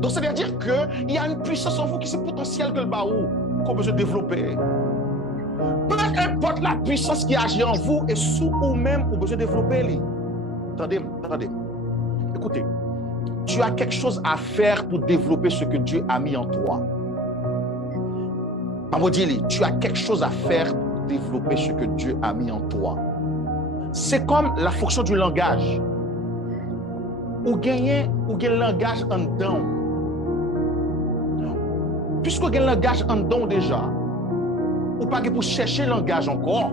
Donc ça veut dire qu'il y a une puissance en vous qui c'est potentiel que le baou qu'on peut se développer. Peu importe la puissance qui agit en vous et sous vous-même qu'on peut se développer. Attendez. Écoutez, tu as quelque chose à faire pour développer ce que Dieu a mis en toi. Tu as quelque chose à faire pour développer ce que Dieu a mis en toi. C'est comme la fonction du langage. Ou gagner le langage en dedans. Puisque vous avez le langage en dedans déjà, ou pas pour chercher le langage encore.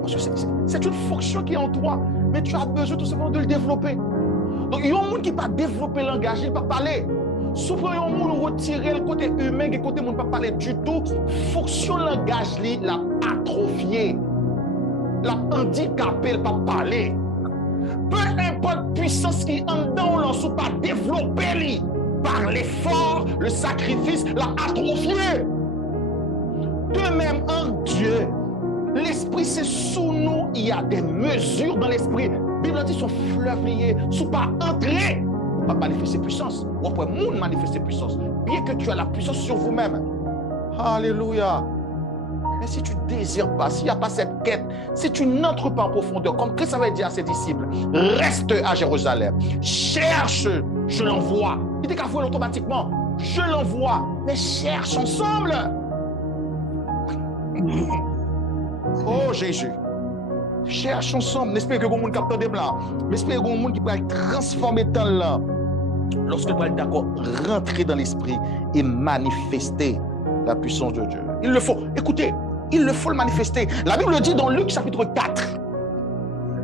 Parce que c'est une fonction qui est en toi, mais tu as besoin tout simplement de le développer. Donc, il y a un monde qui ne peut pas développer le langage, il ne peut pas parler. Souvent, il y a un monde qui retirer le côté humain, le côté monde ne peut pas parler du tout. Fonction langage, l'a atrophié, l'a handicapé, il ne peut pas parler. Peu importe puissance qui est en dedans, on ne peut pas développer par l'effort, le sacrifice, l'a atrophié. De même, en Dieu, l'Esprit c'est sous nous, il y a des mesures dans l'Esprit. La Bible dit son fleuve lié, sous pas entrer, ou pas manifester puissance, ou après monde manifester puissance, bien que tu as la puissance sur vous-même. Alléluia. Mais si tu ne désires pas, s'il n'y a pas cette quête, si tu n'entres pas en profondeur, comme Christ avait dit à ses disciples, reste à Jérusalem, cherche, je l'envoie. Il dit qu'à voir automatiquement, je l'envoie, mais cherche ensemble. Oh Jésus, cherche ensemble. N'espère que vous monde capte de là. N'espère que vous monde qui va transformer dans là. Lorsque vous êtes d'accord, rentrer dans l'esprit et manifester la puissance de Dieu. Il le faut. Écoutez, il le faut le manifester. La Bible le dit dans Luc chapitre 4.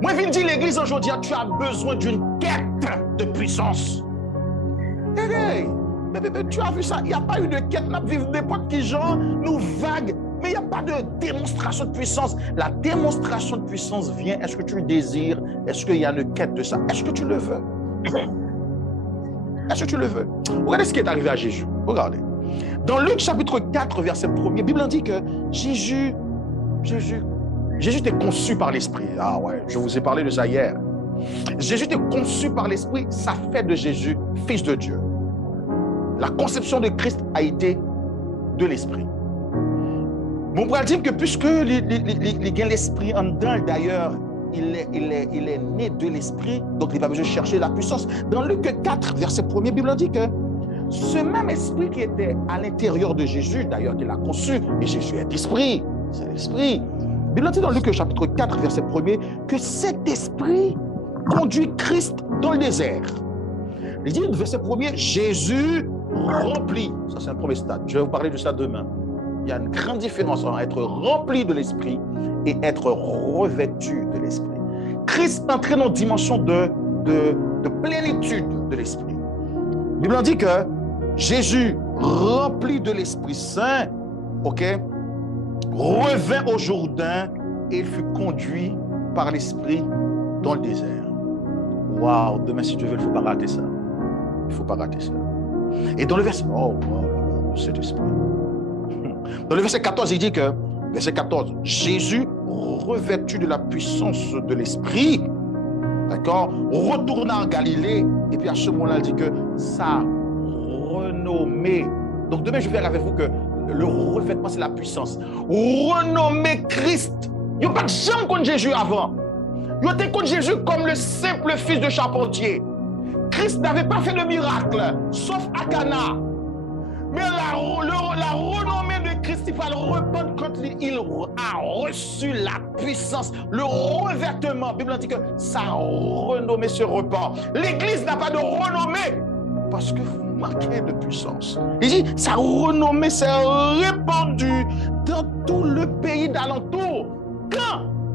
Moi, je dis l'église aujourd'hui, tu as besoin d'une quête de puissance. Hey, tu as vu ça? Il n'y a pas eu de quête. Nous vivons n'importe qui genre, nous vagues. Mais il n'y a pas de démonstration de puissance. La démonstration de puissance vient. Est-ce que tu le désires? Est-ce qu'il y a une quête de ça? Est-ce que tu le veux? Est-ce que tu le veux? Regardez ce qui est arrivé à Jésus. Regardez. Dans Luc chapitre 4, verset 1er, la Bible dit que Jésus était conçu par l'Esprit. Ah ouais, je vous ai parlé de ça hier. Jésus était conçu par l'Esprit. Ça fait de Jésus fils de Dieu. La conception de Christ a été de l'Esprit. Bon, on pourrait dire que puisque l'esprit en dedans, d'ailleurs, il est né de l'esprit, donc il va besoin de chercher la puissance. Dans Luc 4, verset 1er, la Bible dit que ce même esprit qui était à l'intérieur de Jésus, d'ailleurs, qu'il a conçu, et Jésus est esprit, C'est l'esprit. La Bible dit dans Luc chapitre 4, verset 1er, que cet esprit conduit Christ dans le désert. Il dit, verset 1er, Jésus rempli. Ça, c'est un premier stade. Je vais vous parler de ça demain. Il y a une grande différence entre être rempli de l'esprit et être revêtu de l'esprit. Christ entrait dans une dimension de plénitude de l'esprit. La Bible dit que Jésus, rempli de l'Esprit Saint, revint au Jourdain et il fut conduit par l'Esprit dans le désert. Waouh, demain si Dieu veut, il ne faut pas rater ça. Il ne faut pas rater ça. Et dans le verset, cet esprit. Dans le verset 14, il dit que, verset 14, Jésus, revêtu de la puissance de l'Esprit, d'accord, retourna en Galilée, et puis à ce moment-là, il dit que sa renommée. Donc demain, je vais avec vous que le revêtement, c'est la puissance. Renommé Christ. Il n'y a pas de jamais contre Jésus avant. Il y a été contre Jésus comme le simple fils de charpentier. Christ n'avait pas fait de miracle, sauf à Cana. Mais la renommée de Christ, il va le répandre quand il a reçu la puissance, le revêtement. La Bible dit que sa renommée se répand. L'Église n'a pas de renommée parce que vous manquez de puissance. Il dit, sa renommée s'est répandue dans tout le pays d'alentour.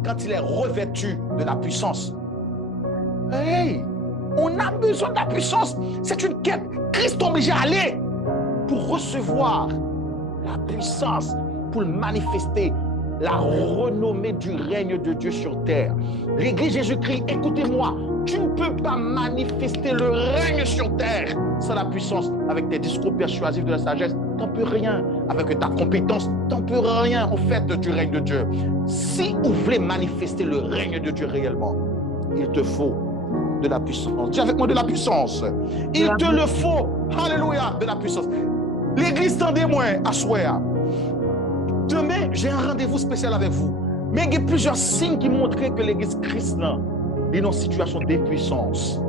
Quand il est revêtu de la puissance. Hey, on a besoin de la puissance. C'est une quête. Christ est obligé à aller pour recevoir la puissance, pour manifester la renommée du règne de Dieu sur terre. L'Église Jésus-Christ, écoutez-moi, tu ne peux pas manifester le règne sur terre sans la puissance. Avec tes discours persuasifs de la sagesse, tu n'en peux rien. Avec ta compétence, tu n'en peux rien au fait du règne de Dieu. Si vous voulez manifester le règne de Dieu réellement, il te faut de la puissance. Dis avec moi de la puissance. Il te le faut. Alléluia, de la puissance. L'Église tendez-moi à soir. Demain, j'ai un rendez-vous spécial avec vous. Mais il y a plusieurs signes qui montrent que l'Église chrétienne est dans une situation d'impuissance.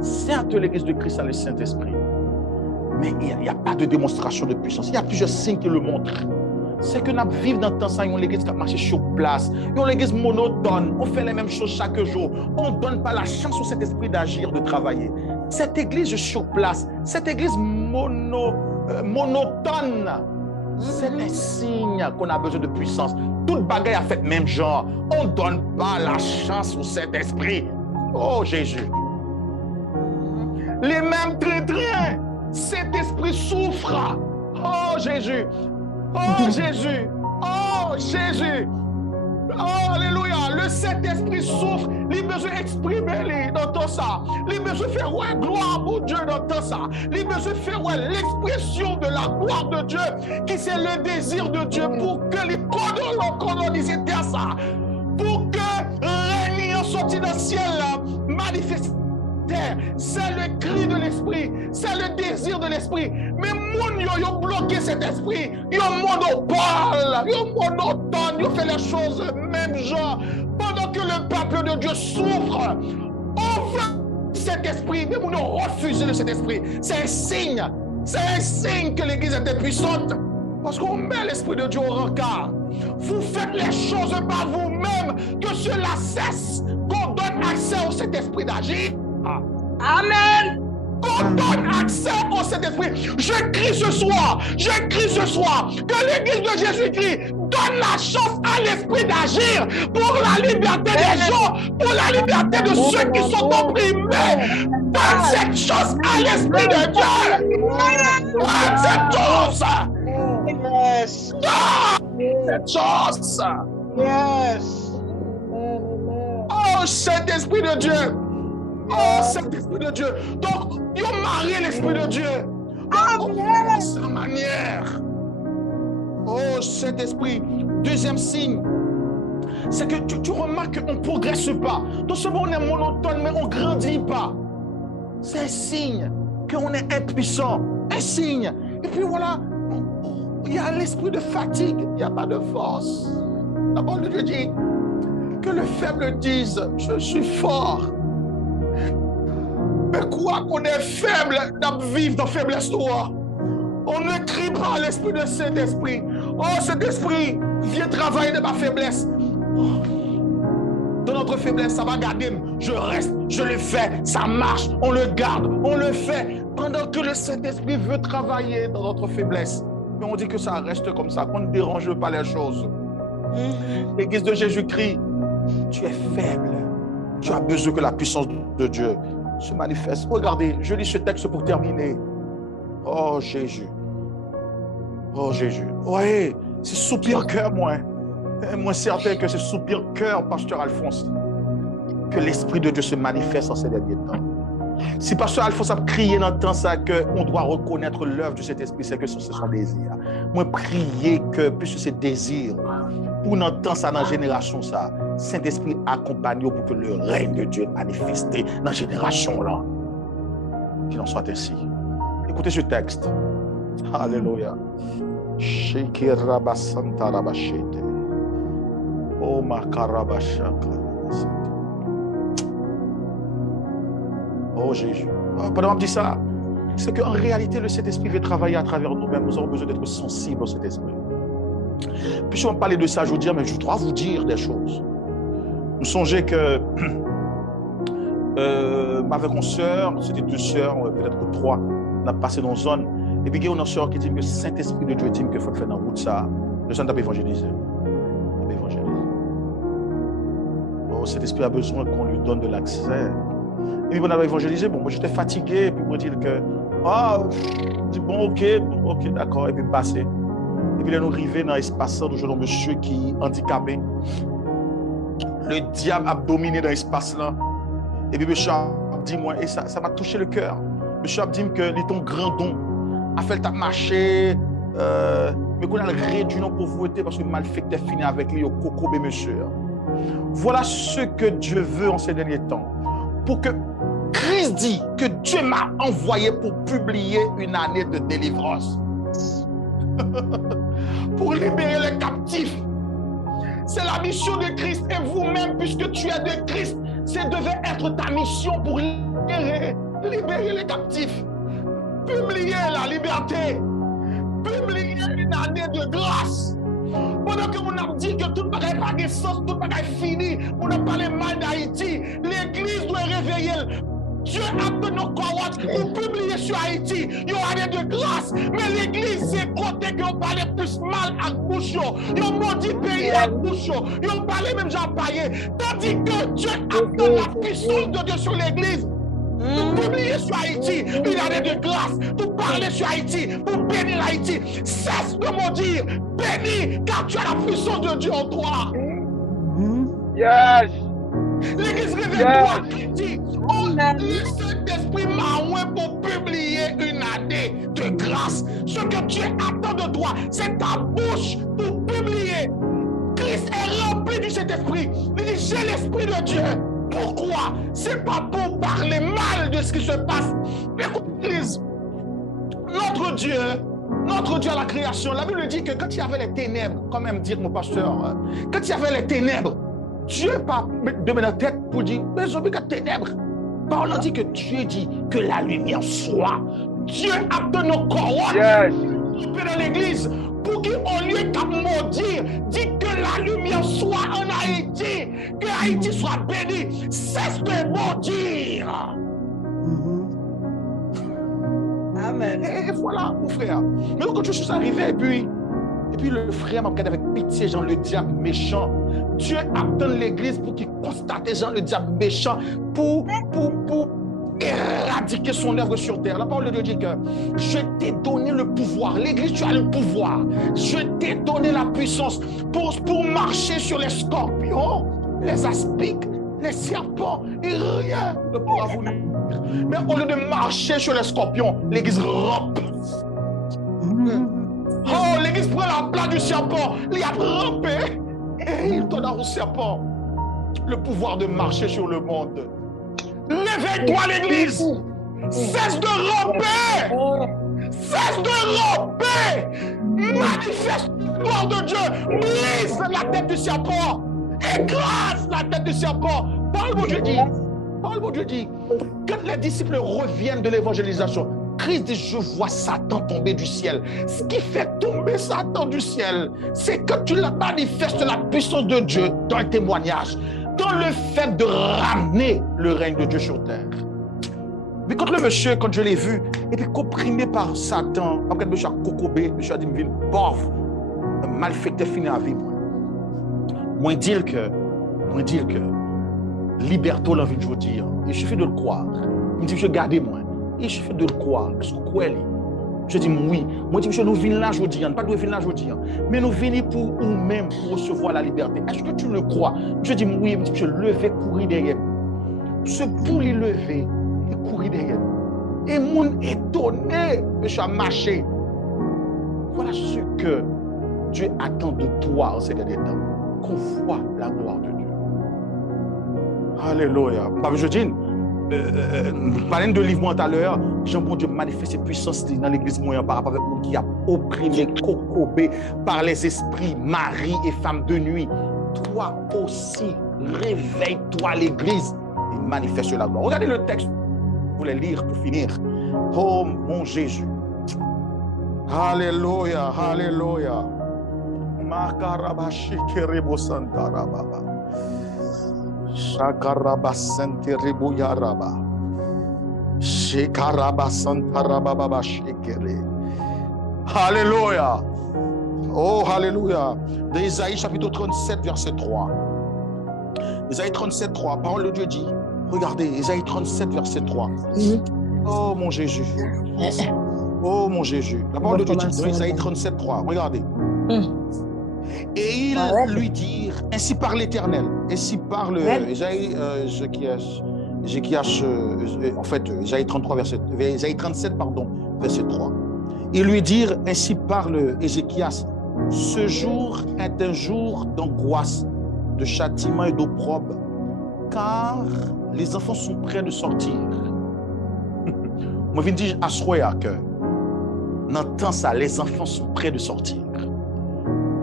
Certes, l'Église de Christ a le Saint-Esprit, mais il n'y a pas de démonstration de puissance. Il y a plusieurs signes qui le montrent. C'est que nous vivons dans le temps, une église qui marche sur place, une église monotone, on fait les mêmes choses chaque jour, on ne donne pas la chance au Saint-Esprit d'agir, de travailler. Cette église sur place, cette église monotone, c'est un signe qu'on a besoin de puissance. Toute bagaille a fait même genre, on ne donne pas la chance au Saint-Esprit. Oh Jésus! Les mêmes traits, cet esprit souffre. Oh Jésus! Oh Jésus! Oh Jésus! Oh Alléluia! Le Saint-Esprit souffre. Il a besoin d'exprimer dans tout ça. Il a besoin de faire gloire pour Dieu dans tout ça. Il a besoin de faire l'expression de la gloire de Dieu, qui c'est le désir de Dieu pour que les coloniser ça. Pour que règne sorti dans le ciel manifeste. C'est le cri de l'esprit, c'est le désir de l'esprit. Mais moun yo bloqué cet esprit, yo monopole, yo monotone, yo fait les choses même genre. Pendant que le peuple de Dieu souffre, on veut cet esprit, mais moun yo refuse de cet esprit. C'est un signe que l'Église est puissante. Parce qu'on met l'Esprit de Dieu au rencard. Vous faites les choses par vous-même, que cela cesse, qu'on donne accès au Saint-Esprit d'agir. Amen. Qu'on donne accès au Saint-Esprit. Je crie ce soir que l'Église de Jésus-Christ donne la chance à l'Esprit d'agir pour la liberté des gens, pour la liberté de ceux qui sont opprimés. Donne cette chance à l'Esprit de Dieu. Donne cette chance. Yes. Donne cette chance. Yes. Oh, Saint-Esprit de Dieu. Oh, Saint-Esprit de Dieu. Donc, ils ont marié l'Esprit de Dieu. De sa manière. Oh, Saint-Esprit. Deuxième signe, c'est que tu remarques qu'on ne progresse pas. Donc, ce on est monotone, mais on ne grandit pas. C'est un signe qu'on est impuissant. Un signe. Et puis voilà, il y a l'esprit de fatigue. Il n'y a pas de force. La parole de Dieu dit que le faible dise, je suis fort. Mais quoi qu'on est faible, d'en vivre dans faiblesse noire. On ne crie pas à l'esprit de Saint-Esprit. Oh, cet esprit, viens travailler de ma faiblesse. Dans notre faiblesse, ça va garder. Je reste, je le fais, ça marche, on le garde, on le fait. Pendant que le Saint-Esprit veut travailler dans notre faiblesse. Mais on dit que ça reste comme ça, qu'on ne dérange pas les choses. L'Église de Jésus-Christ, tu es faible. Tu as besoin que la puissance de Dieu se manifeste. Regardez, je lis ce texte pour terminer. Oh Jésus. Oh Jésus. Oui, c'est soupir cœur, moi. Moi, certain que c'est soupir cœur, pasteur Alphonse, que l'Esprit de Dieu se manifeste en ces derniers temps. Si pasteur Alphonse a crié dans le temps ça, qu'on doit reconnaître l'œuvre de cet esprit, c'est que c'est son désir. Moi, prier que, puisque c'est désir, pour entendre ça dans la génération, ça, Saint-Esprit accompagne pour que le règne de Dieu manifesté dans la génération là. Qu'il en soit ainsi. Écoutez ce texte. Alléluia. Oh makarabashaka. Oh Jésus. Pendant qu'on dit ça, c'est qu'en réalité, le Saint-Esprit veut travailler à travers nous-mêmes. Nous avons besoin d'être sensibles au Saint-Esprit. Puis je vais parler de ça, je veux dire, mais je dois vous dire des choses. Vous songez que ma avec une soeur, c'était 2 sœurs, peut-être que 3, on a passé dans une zone. Et puis il y a une sœur qui dit que le Saint-Esprit de Dieu dit qu'il faut faire dans la route ça. Le Saint n'a évangélisé. Oh, cet esprit a besoin qu'on lui donne de l'accès. Et puis on avait évangélisé, bon, moi j'étais fatigué, et puis on me dit que, bon, ok, d'accord, et puis passé. Et puis là, nous arrivons dans l'espace où je vois un monsieur qui est handicapé. Le diable a dominé dans l'espace là. Et puis monsieur a dit, moi, et ça m'a touché le cœur. Monsieur a dit que ton grand don a fait ta marcher, mais qu'on a réduit nos pauvretés parce que le malfaiteur fini avec lui au coco, monsieur. Voilà ce que Dieu veut en ces derniers temps. Pour que Christ dit que Dieu m'a envoyé pour publier une année de délivrance. Pour libérer les captifs. C'est la mission de Christ. Et vous-même, puisque tu es de Christ, ça devait être ta mission pour libérer les captifs. Publier la liberté. Publier une année de grâce. Pendant que on a dit que tout ne va pas de sens, tout ne va pas fini, on a parlé mal d'Haïti, l'Église doit réveiller. Dieu a donné nos corps pour publier sur Haïti. Il y a une année de grâce, mais l'Église, c'est côté qu'on parlait plus mal à bouche. Ils ont maudit pays à bouche. Ils ont parlé même Jean Paillé. Tandis que Dieu a donné la puissance de Dieu sur l'Église. Pour publier sur Haïti une année de grâce, pour parler sur Haïti, pour bénir Haïti. Cesse de maudire, bénis, car tu as la puissance de Dieu en toi. Yes. L'Église réveille-toi, Haïti. Le Saint-Esprit m'a envoyé pour publier une année de grâce. Ce que Dieu attend de toi, c'est ta bouche pour publier. Christ est rempli du Saint-Esprit. Il dit, j'ai l'Esprit de Dieu. Pourquoi? C'est pas pour parler mal de ce qui se passe. Écoute, l'Église, notre Dieu à la création, la Bible dit que quand il y avait les ténèbres, quand même dire mon pasteur, quand il y avait les ténèbres, Dieu pas de la tête pour dire, mais je veux que ténèbres. Parle dit que Dieu dit que la lumière soit. Dieu a donné nos corps dans l'Église pour qu'au lieu de maudire, dit que la lumière soit en Haïti, que Haïti soit béni. Cesse de maudire. Amen. Et voilà, mon frère. Mais quand je suis arrivé, et puis le frère m'a regardé avec pitié, Jean, le diable méchant. Dieu attend l'Église pour qu'il constate, Jean, le diable méchant, pour éradiquer son œuvre sur terre. La parole de Dieu dit que je t'ai donné le pouvoir. L'Église, tu as le pouvoir. Je t'ai donné la puissance pour marcher sur les scorpions, les aspics, les serpents, et rien ne pourra vous nuire. Mais au lieu de marcher sur les scorpions, l'Église rampe. Oh, l'Église prend la place du serpent, il a rampé et il donne au serpent le pouvoir de marcher sur le monde. Réveille-toi, l'Église. Cesse de ramper. Cesse de ramper. Manifeste le pouvoir de Dieu. Brise la tête du serpent. Écrase la tête du serpent. Parle, mon Dieu dit. Quand les disciples reviennent de l'évangélisation, Christ dit, je vois Satan tomber du ciel. Ce qui fait tomber Satan du ciel, c'est que tu manifestes la puissance de Dieu dans le témoignage, dans le fait de ramener le règne de Dieu sur terre. Mais quand le monsieur, quand je l'ai vu, et puis comprimé par Satan, après le monsieur a cocobé, le monsieur a dit, me pauvre, malfecté fini à vie. Moi dire que liberté l'envie de je dire, il suffit de le croire. Il me dit, monsieur, gardez-moi. Il suffit de le croire. Est-ce que vous croyez? Je dis, oui. Moi, je dis, monsieur, nous venons là aujourd'hui, pas de venir là aujourd'hui, mais nous venons pour nous-mêmes pour recevoir la liberté. Est-ce que tu le crois? Je dis, oui. Monsieur, levez, courir derrière. Ce pour les lever et courir derrière. Et mon étonné, monsieur, a marché. Voilà ce que Dieu attend de toi en ces derniers temps. Qu'on voit la gloire de Dieu. Alléluia. Je dis, parlant de livre tout à l'heure, Jean-Bon Dieu manifeste ses puissances dans l'église moyenne par rapport avec nous qui a opprimé, cocobé par les esprits, mari et femme de nuit. Toi aussi, réveille-toi l'église et manifeste la gloire. Regardez le texte, vous voulez lire pour finir. Oh mon Jésus. Alléluia, alléluia. Makarabashi kerebo santarababa. Shakaraba senteribu yaraba. Shekaraba santarababa shekere. Alléluia. Oh, alléluia. De Isaïe chapitre 37, verset 3. Isaïe 37, 3. Parole de Dieu dit. Regardez, Isaïe 37, verset 3. Oh, mon Jésus. Oh, mon Jésus. La parole de Dieu dit dans Isaïe 37, 3. Regardez. Et il lui dit, ainsi parle l'Éternel, ainsi parle Isaïe 33 Isaïe 37 pardon, verset 3. Il lui dit, ainsi parle Ézéchias, ce jour est un jour d'angoisse, de châtiment et d'opprobre, car les enfants sont prêts de sortir. Moi je dis à Soya que dans le temps ça, les enfants sont prêts de sortir.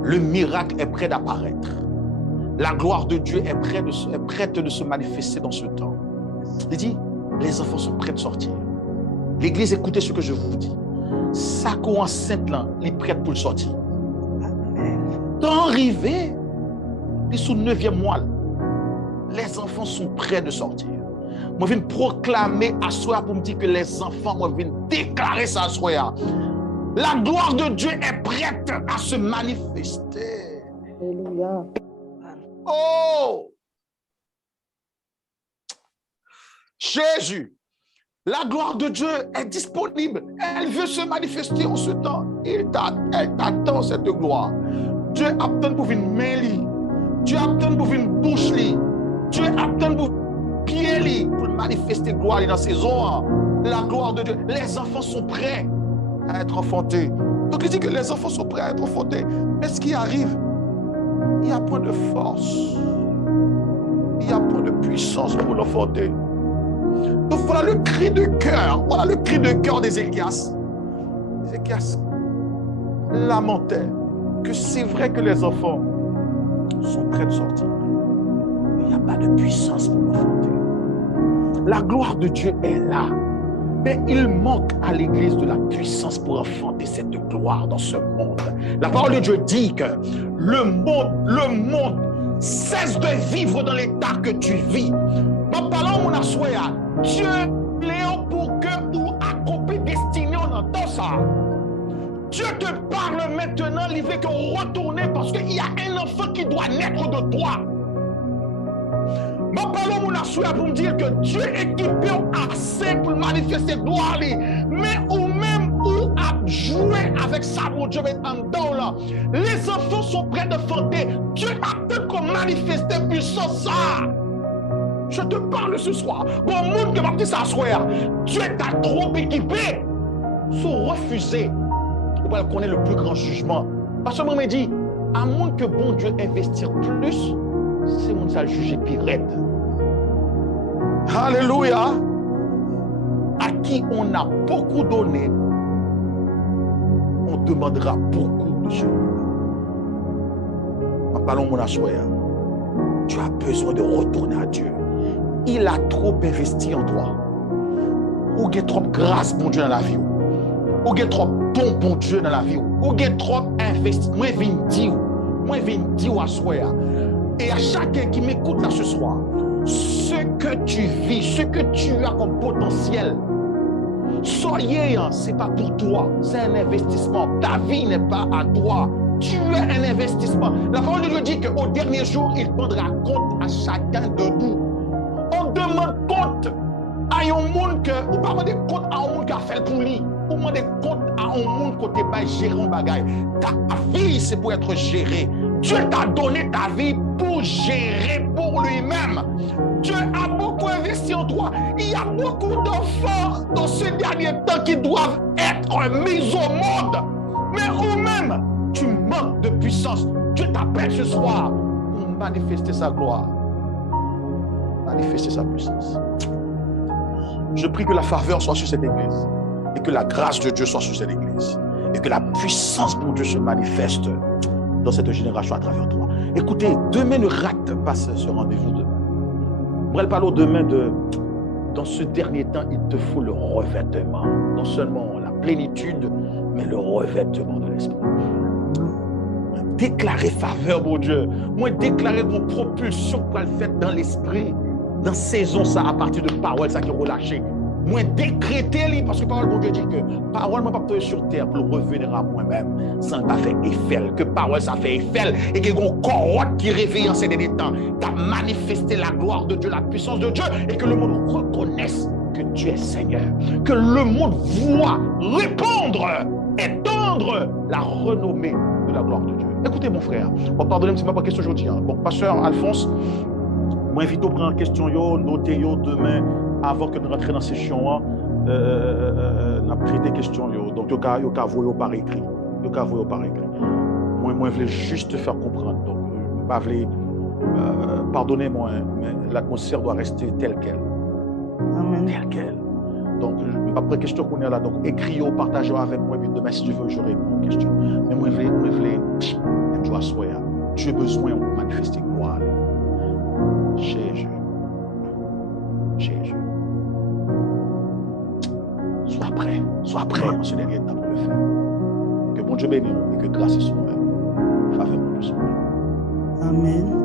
Le miracle est prêt d'apparaître. La gloire de Dieu est prête de se manifester dans ce temps. Il dit, les enfants sont prêts de sortir. L'église, écoutez ce que je vous dis. Ça qu'on enceinte là, il est prêt pour le sortir. Temps arrivé, il est sous le 9e mois. Les enfants sont prêts de sortir. Moi, je viens proclamer à soi pour me dire que les enfants, moi, je viens déclarer ça à soi. La gloire de Dieu est prête à se manifester. Alléluia. Oh! Jésus, la gloire de Dieu est disponible. Elle veut se manifester en ce temps. Elle t'attend cette gloire. Dieu attend pour une main. Dieu attend pour une bouche. Dieu attend pour pied pour manifester gloire dans ces eaux. La gloire de Dieu. Les enfants sont prêts à être enfantés. Donc il dit que les enfants sont prêts à être enfantés. Mais ce qui arrive, il n'y a point de force. Il n'y a point de puissance pour l'enfanter. Donc voilà le cri de cœur. Voilà le cri de cœur d'Ézéchias. Ézéchias lamentait que c'est vrai que les enfants sont prêts de sortir. Mais il n'y a pas de puissance pour l'enfanter. La gloire de Dieu est là. Mais il manque à l'Église de la puissance pour enfanter cette gloire dans ce monde. La parole de Dieu dit que le monde cesse de vivre dans l'état que tu vis. En parlant, mon assoya, Dieu est pour que ou accompli destiné on entend ça. Dieu te parle maintenant, il veut que retourner parce qu'il y a un enfant qui doit naître de toi. Ma parole, mon assoya, pour me dire que Dieu est équipé assez pour manifester gloire, mais ou même ou à jouer avec ça, mon Dieu, en dedans là. Les enfants sont prêts de fonder. Dieu attend qu'on manifeste puissance ça. Je te parle ce soir. Bon, monde que m'a dit ça soir. Dieu t'a trop équipé. Sous refuser. On va connaître le plus grand jugement. Parce que moi me dit, à moins que bon Dieu investir plus, c'est mon ça juger pire. Alléluia. À qui on a beaucoup donné, on demandera beaucoup de choses. En parlant mon assoya, tu as besoin de retourner à Dieu. Il a trop investi en toi. Ou il y a trop de grâce, mon Dieu, dans la vie. Ou avez trop don pour Dieu dans la vie. Ou avez trop investi. Moi, je viens dire à soi. Et à chacun qui m'écoute là ce soir, ce que tu vis, ce que tu as comme potentiel, soyez, ce n'est pas pour toi, c'est un investissement. Ta vie n'est pas à toi. Tu es un investissement. La parole de Dieu dit qu'au dernier jour, il prendra compte à chacun de nous. On demande compte à un monde que, ou pas demander compte à un monde qui a fait pour lui, ou demander compte à un monde qui a géré un bagage. Ta vie, c'est pour être gérée. Dieu t'a donné ta vie pour gérer pour lui-même. Dieu a beaucoup investi en toi. Il y a beaucoup d'enfants dans ce dernier temps qui doivent être mis au monde. Mais eux-mêmes, tu manques de puissance. Dieu t'appelle ce soir pour manifester sa gloire. Manifester sa puissance. Je prie que la faveur soit sur cette église. Et que la grâce de Dieu soit sur cette église. Et que la puissance pour Dieu se manifeste dans cette génération à travers toi. Écoutez, demain ne rate pas ce rendez-vous demain. Moi, je parle demain de, dans ce dernier temps, il te faut le revêtement. Non seulement la plénitude, mais le revêtement de l'esprit. Déclarer faveur, mon Dieu. Moi, déclarer mon propulsion pour le faire dans l'esprit. Dans saison, ça, à partir de paroles, ça qui est relâché. Moi, décréter, parce que parole de Dieu dit que parole, moi, pas tomber sur terre pour revenir à moi-même, sans pas faire effet. Que parole, ça fait effet. Et qu'il y a un corps qui réveille en ces derniers temps, qui a manifesté la gloire de Dieu, la puissance de Dieu, et que le monde reconnaisse que Dieu est Seigneur. Que le monde voit répondre, étendre la renommée de la gloire de Dieu. Écoutez, mon frère, bon, pardonnez-moi, ce n'est pas question aujourd'hui. Hein. Bon, pasteur Alphonse, moi, invite à prendre question, notez demain. Avant que nous rentrions dans la session, nous avons traité des questions. Donc, vous pouvez voir par écrit. Moi, je voulais juste faire comprendre. Donc, pardonnez-moi, mais l'atmosphère doit rester telle qu'elle. Amen. Telle qu'elle. Donc, après question qu'on est là, donc écrivez, partagez avec moi, puis demain, si je veux, je réponds aux questions. Mais moi, je voulais, Dieu assoyer. Dieu a besoin de manifester gloire. Jésus. Jésus. Sois prêt en ce dernier temps pour le faire. Que bon Dieu bénisse et que grâce et son faveur pour nous. Amen.